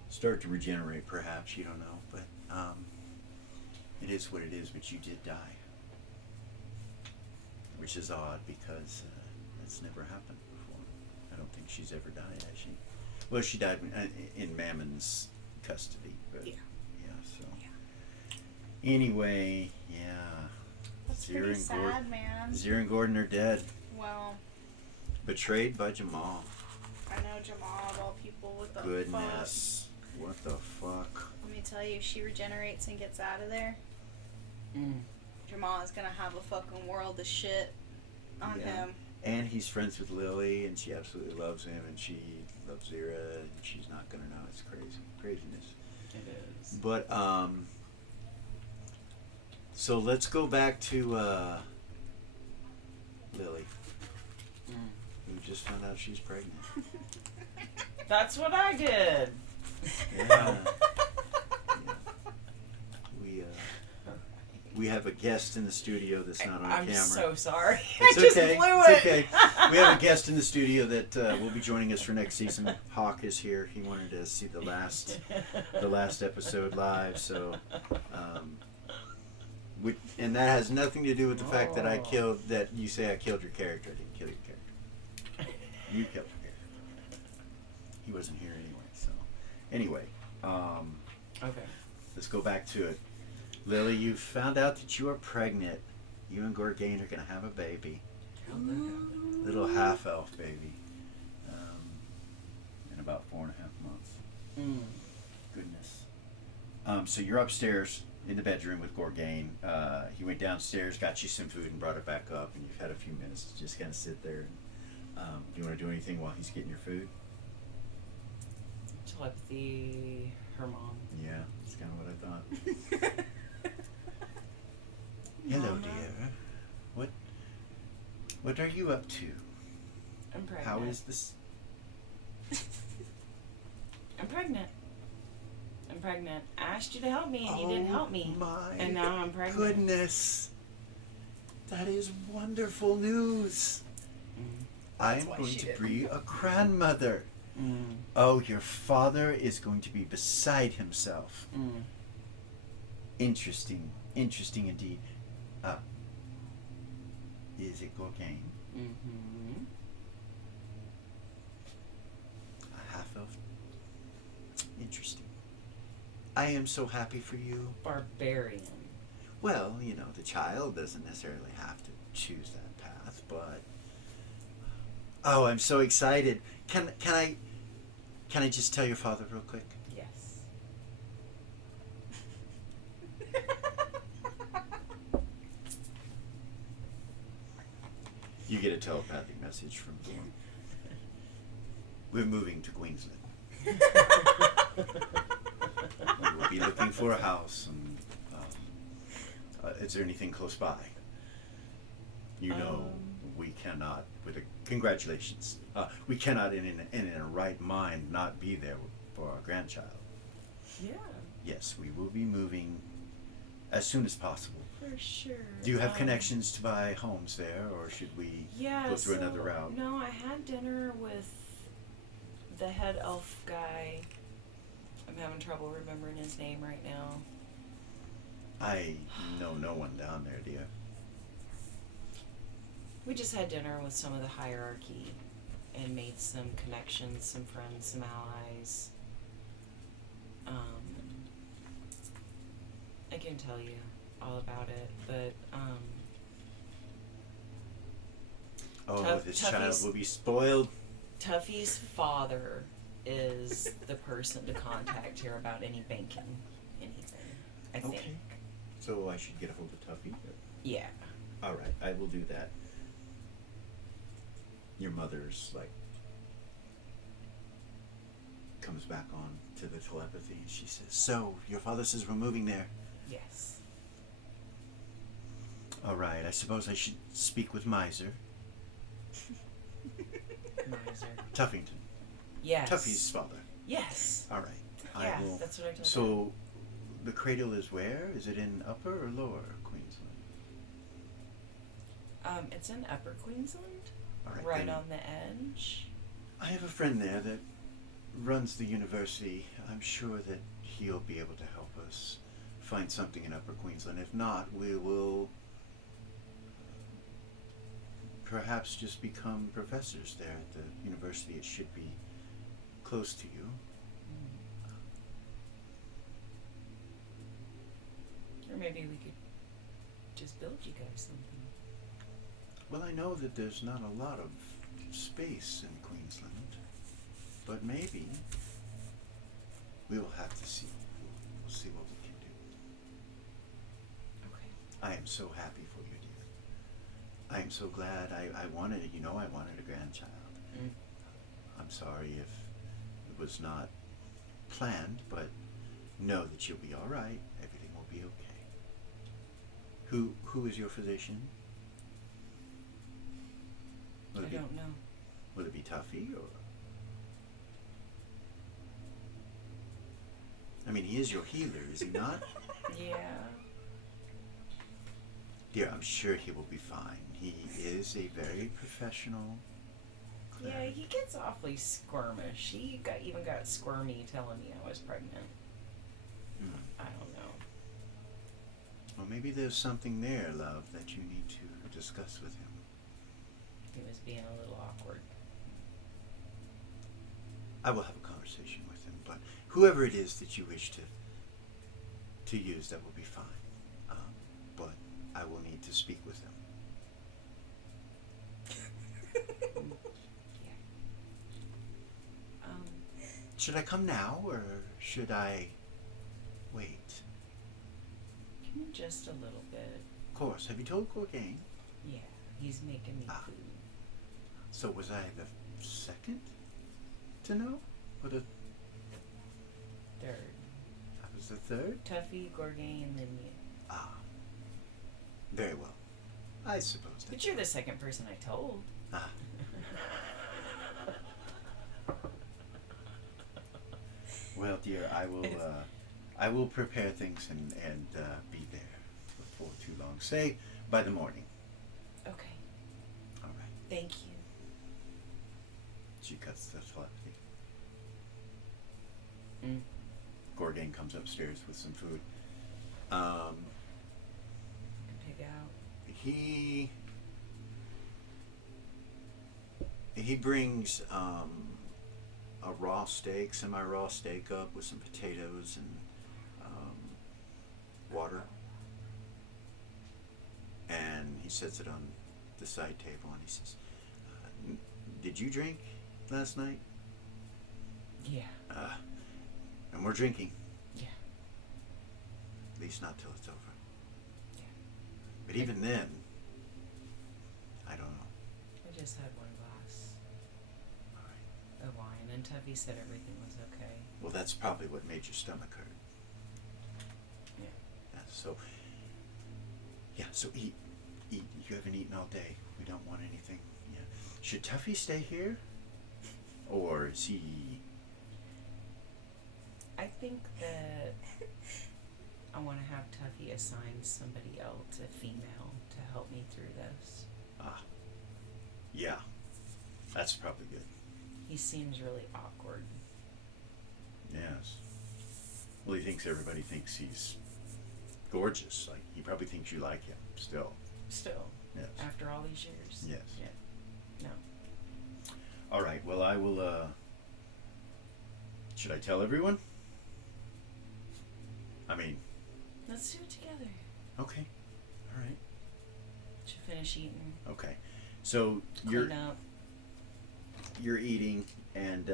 start to regenerate, perhaps, you don't know, but it is what it is, but you did die. Which is odd, because that's never happened before. I don't think she's ever died, has she? Well, she died in Mammon's custody, but Yeah. So anyway, yeah. That's Zira pretty and sad, Gordon, man. Zira and Gordon are dead, Well, betrayed by Jamal. I know Jamal of all people. What the Goodness, what the fuck? fuck? Let me tell you, if she regenerates and gets out of there, Mm. Jamal is gonna have a fucking world of shit on Yeah. him. And he's friends with Lily, and she absolutely loves him, and she loves Zira, and she's not gonna know. It's craziness. It is. But so let's go back to Lily, Mm. who just found out she's pregnant. That's what I did. Yeah. We have a guest in the studio that's not on I'm camera. so sorry. It's I just okay. blew It's it. okay. We have a guest in the studio that will be joining us for next season. Hawk is here. He wanted to see the last episode live, so and that has nothing to do with the fact that you say I killed your character. I didn't kill your character. You killed your character. He wasn't here anyway. So anyway, Okay. let's go back to it. Lily, you found out that you are pregnant. You and Gorgain are going to have a baby. How'd that happen? Little half-elf baby. In about 4.5 months. Mm. Goodness. So you're upstairs in the bedroom with Gorgain. He went downstairs, got you some food, and brought it back up, and you've had a few minutes to just kind of sit there. And, do you want to do anything while he's getting your food? Telepathy, her mom. Yeah, that's kind of what I thought. Hello, Mama. dear. What are you up to? I'm pregnant. How is this? I'm pregnant. I'm pregnant. I asked you to help me and you didn't help me. My And now I'm pregnant. goodness. That is wonderful news. Mm. I That's am why going she to didn't. be a grandmother. Mm. Oh, your father is going to be beside himself. Mm. Interesting indeed. Is it Gorgain? Mm-hmm. A half-elf? Interesting. I am so happy for you. Barbarian. Well, the child doesn't necessarily have to choose that path, but oh, I'm so excited. Can I just tell your father real quick? Yes. You get a telepathic message from Dawn. We're moving to Queensland. We'll be looking for a house. And, is there anything close by? We cannot. Congratulations. We cannot, in a right mind, not be there for our grandchild. Yeah, Yes, we will be moving as soon as possible. for sure. Do you have connections to buy homes there, or should we go through another route? No, I had dinner with the head elf guy. I'm having trouble remembering his name right now. I know no one down there, dear. We just had dinner with some of the hierarchy and made some connections, some friends, some allies. I can tell you all about it, but Oh, this child will be spoiled. Tuffy's father is the person to contact here about any banking, anything. I think. Okay. So I should get a hold of Tuffy? Yeah. All right, I will do that. Your mother's like comes back on to the telepathy and she says, "So your father says we're moving there." Yes. All right, I suppose I should speak with Miser. Miser. Tuffington. Yes. Tuffy's father. Yes. All right. Yeah, I will. that's what I told him. So, the cradle is where? Is it in Upper or Lower Queensland? It's in Upper Queensland, All right. right then on the edge. I have a friend there that runs the university. I'm sure that he'll be able to help us find something in Upper Queensland. If not, we will perhaps just become professors there at the university. It should be close to you. Or maybe we could just build you guys something. Well, I know that there's not a lot of space in Queensland, but maybe we will have to see. We'll see what we can do. Okay. I am so happy for you, dear. I am so glad. I wanted, I wanted a grandchild. Mm. I'm sorry if it was not planned, but know that you'll be all right. Everything will be okay. Who is your physician? I don't know. Will it be Tuffy or? I mean, he is your healer, is he not? Yeah. Dear, I'm sure he will be fine. He is a very professional cleric. Yeah, he gets awfully squirmish. He even got squirmy telling me I was pregnant. I don't know. Well, maybe there's something there, love, that you need to discuss with him. He was being a little awkward. I will have a conversation with him, but whoever it is that you wish to use, that will be fine. But I will need to speak with him. Yeah. Should I come now, or should I wait? Give me just a little bit. Of course. Have you told Gorgain? Yeah, he's making me food. So was I the second to know? Or the Third. I was the third? Tuffy, Gorgain, and then you. Ah. Very well. I suppose But that's you're the second person I told. Ah. Well, dear, I will prepare things and be there before too long. Say by the morning. Okay. All right. Thank you. She cuts the telepathy. Mm. Gorgain comes upstairs with some food. Pick out. He brings a raw steak, semi-raw steak up with some potatoes and water, and he sets it on the side table and he says, "Did you drink last night?" Yeah. And we're drinking. Yeah. At least not till it's over. Yeah. But even then, I don't know. I just had one glass All right. of wine, and Tuffy said everything was okay. Well, that's probably what made your stomach hurt. Yeah. So eat. You haven't eaten all day. We don't want anything. Yeah. Should Tuffy stay here? Or is he... I think that I want to have Tuffy assign somebody else, a female, to help me through this. Yeah. That's probably good. He seems really awkward. Yes. Well, everybody thinks he's gorgeous. Like, he probably thinks you like him still. Still. Yes. After all these years. Yes. Yeah. No. All right. Well, I will, should I tell everyone? I mean... Let's do it together. Okay. All right. Should finish eating. Okay. So clean up. you're eating, and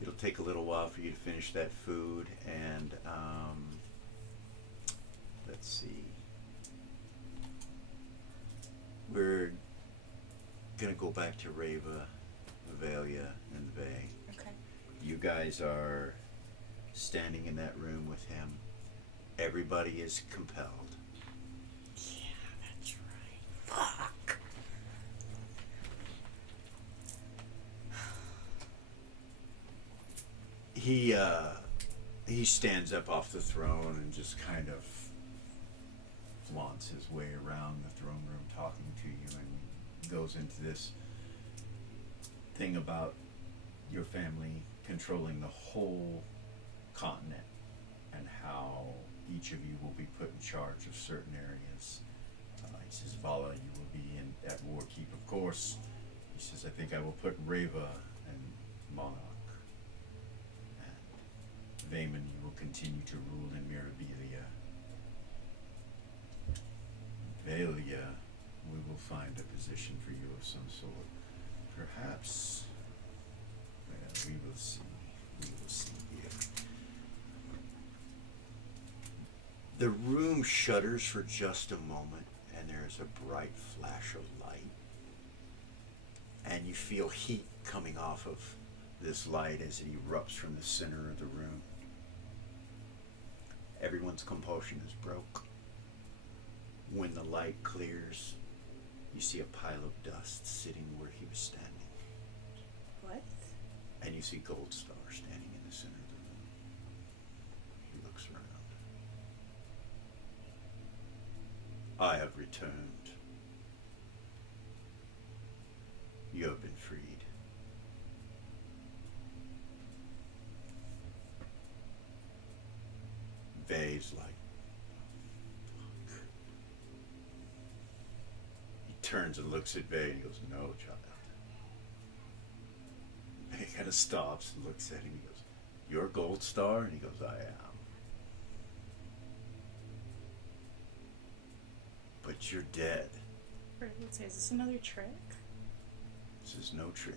it'll take a little while for you to finish that food. And let's see, we're gonna go back to Reva, Avelia, and the Bay. Okay. You guys are standing in that room with him. Everybody is compelled. Yeah, that's right. Fuck. He stands up off the throne and just kind of flaunts his way around the throne room talking to you, and goes into this thing about your family controlling the whole continent, and how each of you will be put in charge of certain areas. He says, Vala, you will be at Warkeep, of course. He says, I think I will put Reva and Monarch. And Vayman, you will continue to rule in Mirabilia. Velia, we will find a position for you of some sort. Perhaps, well, we will see. We will see here. The room shudders for just a moment, and there's a bright flash of light. And you feel heat coming off of this light as it erupts from the center of the room. Everyone's compulsion is broke. When the light clears, you see a pile of dust sitting where he was standing. What? And you see Gold Star standing in the center of the room. He looks around. I have returned. You have been freed. Vay's like, fuck. He turns and looks at Vay and he goes, no, child. And he kind of stops and looks at him and he goes, you're Gold Star? And he goes, I am. But you're dead. I would say, is this another trick? This is no trick.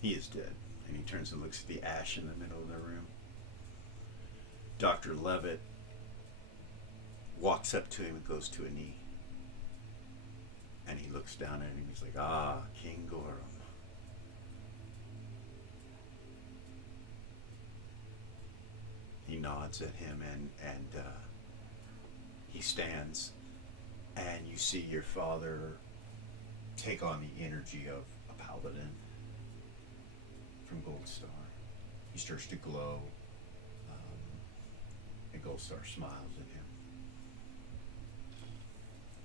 He is dead. And he turns and looks at the ash in the middle of the room. Dr. Levitt walks up to him and goes to a knee. And he looks down at him and he's like, ah, King Gorham. He nods at him and he stands, and you see your father take on the energy of a paladin from Gold Star. He starts to glow, and Gold Star smiles at him.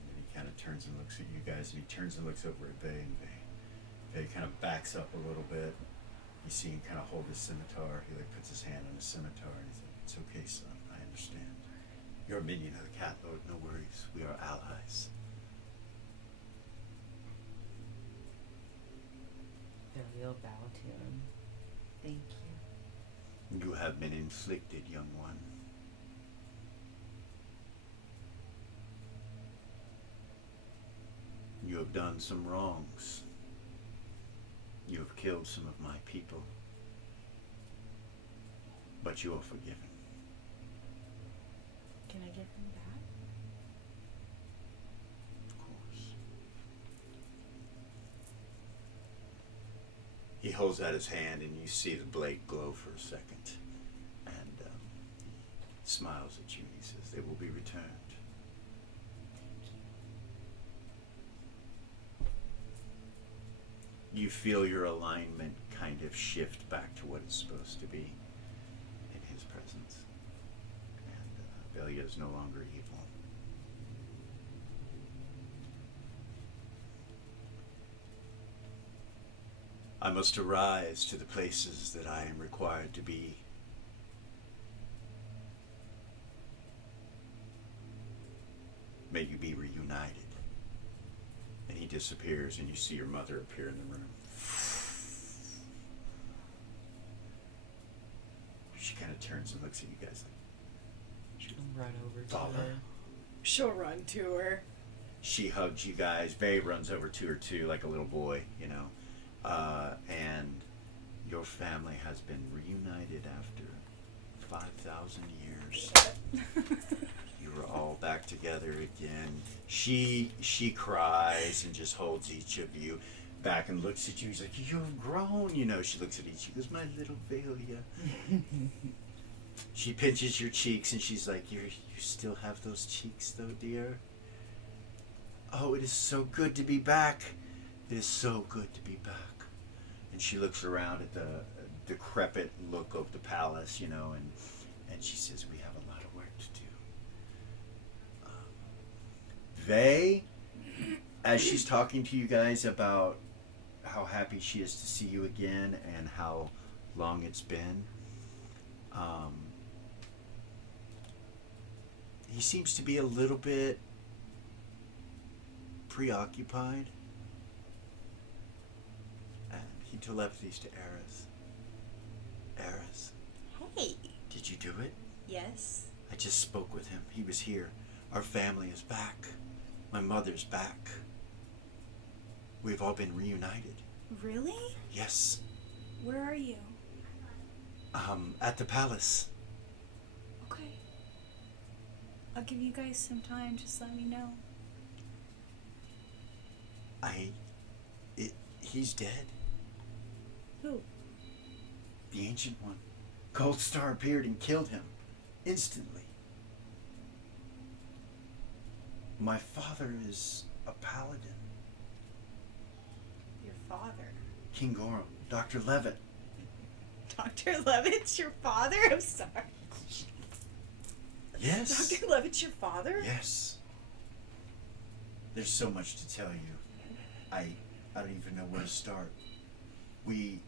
And then he kind of turns and looks at you guys, and he turns and looks over at Vay, and Vay kind of backs up a little bit. You see him kind of hold his scimitar. He like puts his hand on his scimitar, and he's like, it's okay, son, I understand. You're a minion of the Cat Lord, no worries. We are allies. We'll bow to him. Thank you. You have been inflicted, young one. You have done some wrongs. You have killed some of my people. But you are forgiven. Can I give him back? Of course. He holds out his hand and you see the blade glow for a second. And he smiles at you and he says, they will be returned. You feel your alignment kind of shift back to what it's supposed to be in his presence. And Velia is no longer evil. I must arise to the places that I am required to be. May you be reunited. And he disappears and you see your mother appear in the room. She kind of turns and looks at you guys like, run over to Vala. her. She'll run to her. She hugs you guys. Vay runs over to her too, like a little boy, you know. And your family has been reunited after 5,000 years. You were all back together again. She cries and just holds each of you back and looks at you. She's like, you've grown, you know. She looks at each. She goes, my little Valia. She pinches your cheeks and she's like, you still have those cheeks though, dear? Oh, it is so good to be back. It is so good to be back. And she looks around at the decrepit look of the palace, you know, and she says, we have a lot of work to do. Vay, as she's talking to you guys about how happy she is to see you again and how long it's been, he seems to be a little bit preoccupied, and he telepathies to Eris. Eris, Hey. did you do it? Yes. I just spoke with him. He was here. Our family is back. My mother's back. We've all been reunited. Really? Yes. Where are you? At the palace. Okay. I'll give you guys some time. Just let me know. He's dead. Who? The Ancient One. Gold Star appeared and killed him. Instantly. My father is a paladin. Your father. King Goro. Dr. Levitt. Dr. Levitt's your father? I'm sorry. Yes. Dr. Levitt's your father? Yes. There's so much to tell you. I don't even know where to start. We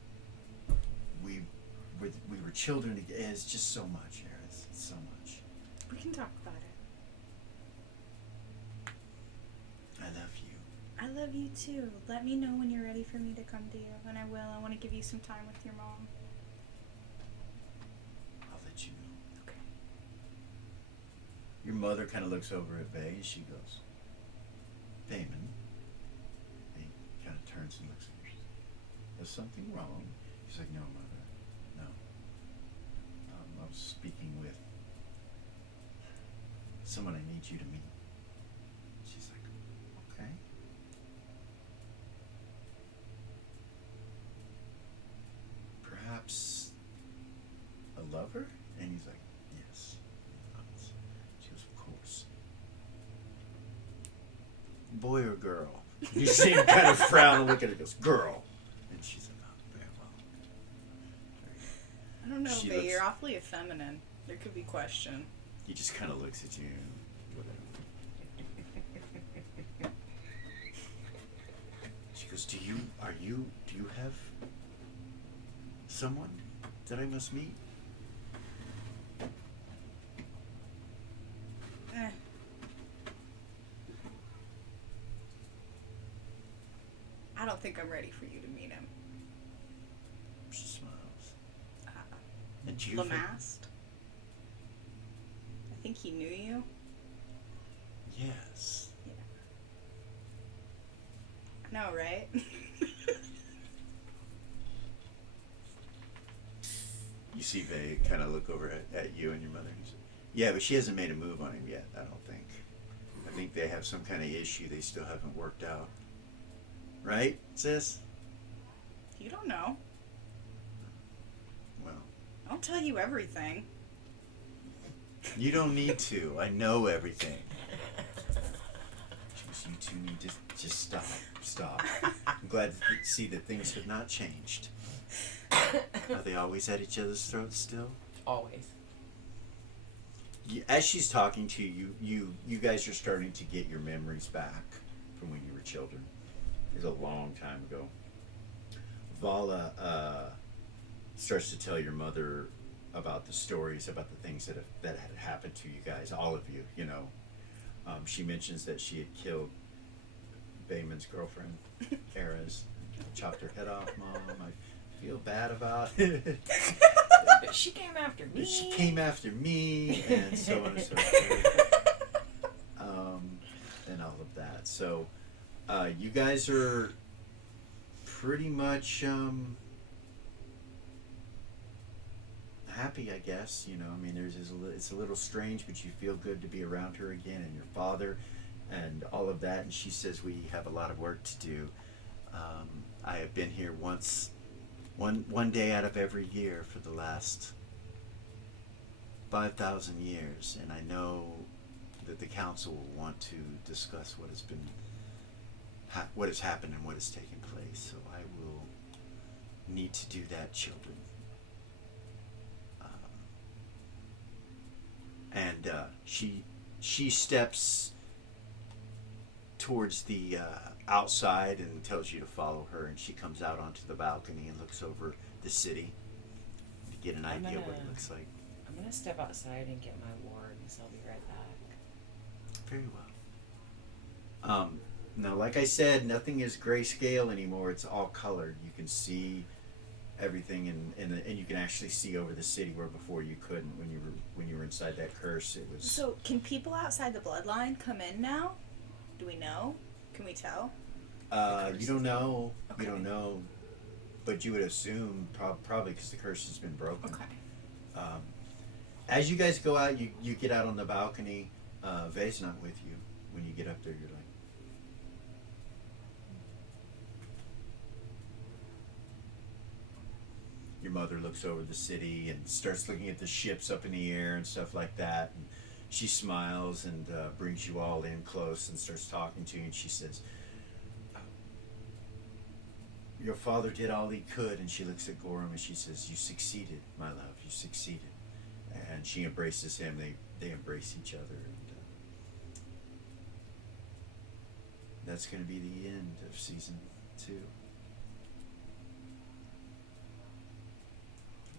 were children together. It's just so much, Eris. It's so much. We can talk about it. I love you. I love you too. Let me know when you're ready for me to come to you, and I will. I want to give you some time with your mom. I'll let you know. Okay. Your mother kind of looks over at Vay and she goes, Damon. He kind of turns and looks at her. Is something wrong? She's like, no, mother. No. I was speaking with someone I need you to meet. She's like, okay. Perhaps a lover? And he's like, yes. She goes, of course. Boy or girl? You see him kind of frown and look at her and goes, girl. And she's like, oh, very well. Very good. I don't know, She Vay. looks- You're awfully effeminate. There could be question. He just kind of looks at you and whatever. She goes, do you have someone that I must meet? I don't think I'm ready for you to meet him. She smiles. Uh, And you? Lamaste? I think he knew you. Yes. I know, right? You see Vay kind of look over at you and your mother. And say, yeah, but she hasn't made a move on him yet, I don't think. I think they have some kind of issue they still haven't worked out. Right, sis? You don't know. Well, I'll tell you everything. you don't need to. I know everything. She goes, you two need to just stop. Stop. I'm glad to see that things have not changed. Are they always at each other's throats still? Always. As she's talking to you, you guys are starting to get your memories back from when you were children. It was a long time ago. Vala starts to tell your mother about the stories, about the things that had happened to you guys, all of you, you know. She mentions that she had killed Bayman's girlfriend, Eris, chopped her head off, Mom. I feel bad about it. She came after me. She came after me, and so on and so forth. And all of that. So, you guys are pretty much happy, I guess. You know, I mean, it's a little strange, but you feel good to be around her again, and your father, and all of that. And she says we have a lot of work to do. I have been here one day out of every year for the last 5,000 years, and I know that the council will want to discuss what has happened and what has taken place. So I will need to do that, children. And she steps towards the outside and tells you to follow her, and she comes out onto the balcony and looks over the city to get an idea of what it looks like. I'm gonna step outside and get my wards. I'll be right back. Very well. Now, like I said, nothing is grayscale anymore. It's all colored. You can see everything, and you can actually see over the city where before you couldn't when you were inside that curse. It was. So, can people outside the bloodline come in now? Do we know? Can we tell? You don't know. Okay. You don't know, but you would assume probably because the curse has been broken. Okay. As you guys go out, you get out on the balcony. Vay's not with you. When you get up there, you're like. Your mother looks over the city and starts looking at the ships up in the air and stuff like that. And she smiles and brings you all in close and starts talking to you. And she says, your father did all he could. And she looks at Gorham and she says, you succeeded, my love. You succeeded. And she embraces him. They embrace each other. And that's going to be the end of season 2.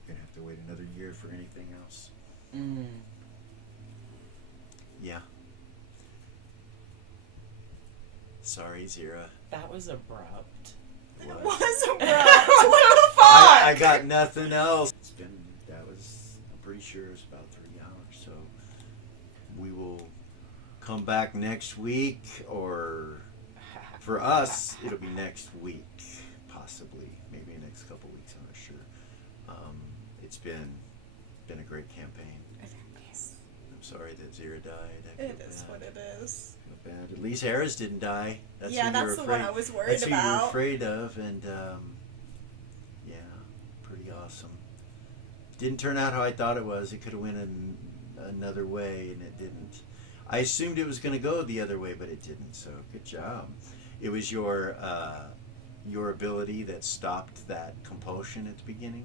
Gonna have to wait another year for anything else. Yeah. Sorry, Zira. That was abrupt. It What? was abrupt. What the fuck? I got nothing else. I'm pretty sure it's about 3 hours. So we will come back next week, or for us, it'll be next week, possibly, maybe next couple weeks. I'm not sure. It's been a great campaign. Yes. I'm sorry that Zira died. I It feel is bad. what it is. I feel bad. At least Harris didn't die. That's Yeah, who you that's were the afraid. one I was worried That's who you were about. afraid of, and yeah, pretty awesome. Didn't turn out how I thought it was. It could have went another way, and it didn't. I assumed it was going to go the other way, but it didn't. So good job. It was your ability that stopped that compulsion at the beginning.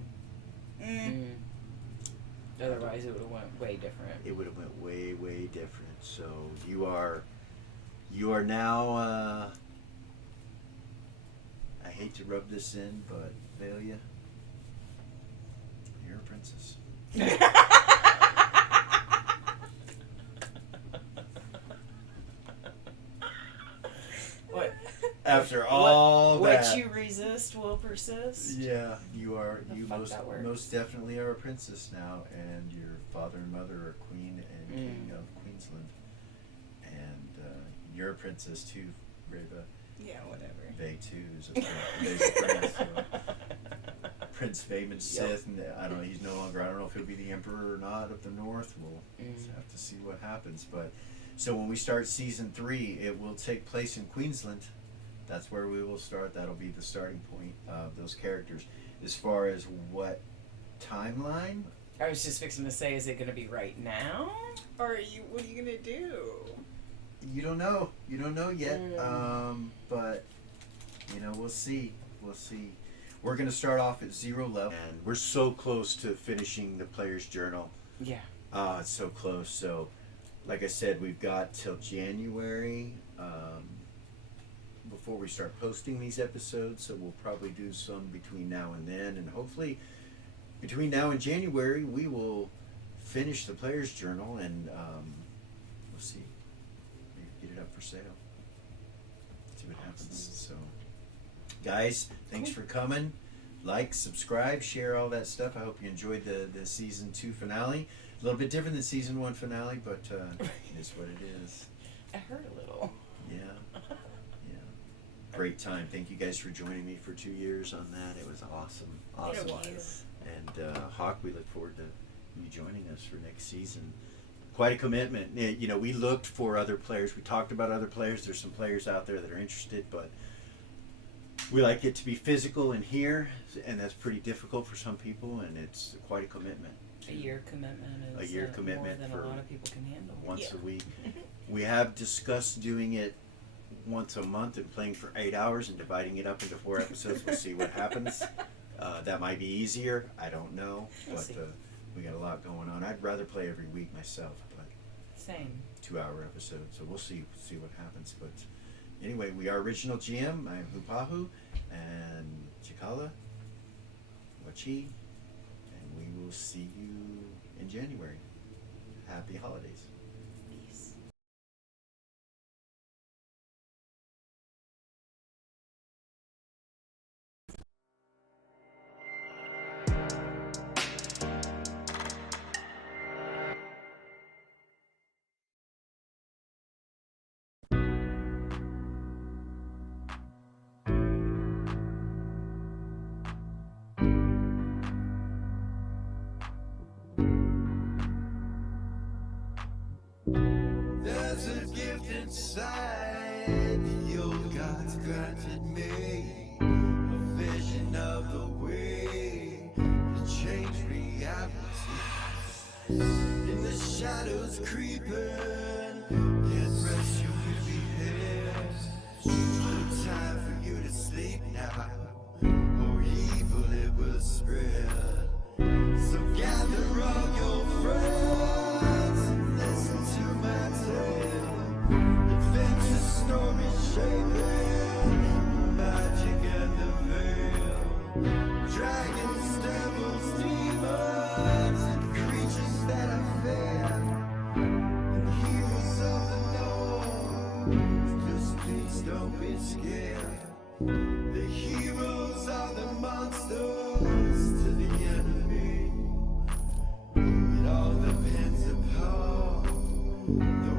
Otherwise, it would have went way different. It would have went way, way different. So you are now. I hate to rub this in, but Velia, you're a princess. What? After all that, What you resist will persist. yeah, you are. The You fuck that works. most definitely are a princess now, and your father and mother are queen and king of Queensland, and you're a princess too, Reba. Yeah, whatever. Vay too is a prince. So. Prince Vayman Sith, and I don't know. He's no longer. I don't know if he'll be the emperor or not of the North. We'll have to see what happens. But so when we start season 3, it will take place in Queensland. That's where we will start. That'll be the starting point of those characters. As far as what timeline, I was just fixing to say, is it going to be right now? Or what are you gonna do? you don't know. You don't know yet. But you know, we'll see. We'll see. We're gonna start off at 0 level, and we're so close to finishing the player's journal. Yeah. It's so close. So, like I said, we've got till January before we start posting these episodes. So we'll probably do some between now and then, and hopefully between now and January we will finish the player's journal, and we'll see. Maybe get it up for sale. See what happens. So, guys, thanks for coming. like, subscribe, share all that stuff. I hope you enjoyed the season 2 finale. A little bit different than season 1 finale, but it is what it is. I heard a little. Yeah. Great time. Thank you guys for joining me for 2 years on that. It was awesome. It Awesome. was. And Hawk, we look forward to you joining us for next season. Quite a commitment. You know, we looked for other players. We talked about other players. There's some players out there that are interested, but we like it to be physical in here, and that's pretty difficult for some people, and it's quite a commitment. A year commitment is A year commitment more than for a lot of people can handle. Once a week. We have discussed doing it once a month and playing for 8 hours and dividing it up into 4 episodes. We'll see what happens. That might be easier. I don't know. We'll But see. we got a lot going on. I'd rather play every week myself, but Same. 2-hour episodes. So we'll see what happens. But anyway, we are Original GM. I'm Hupahu and Cikala, Wachi, and we will see you in January. Happy holidays. Peace. There's a gift inside the old gods granted me, a vision of the way to change reality. In the shadows creeping, can't rest your weary head. No time for you to sleep now, or evil it will spread. So gather all your friends and listen to my tale. Adventure story shaping, magic and the veil. Dragons, devils, demons, and creatures that I fear. And heroes of the north, just please don't be scared. The heroes are the monsters to the enemy. It all depends upon the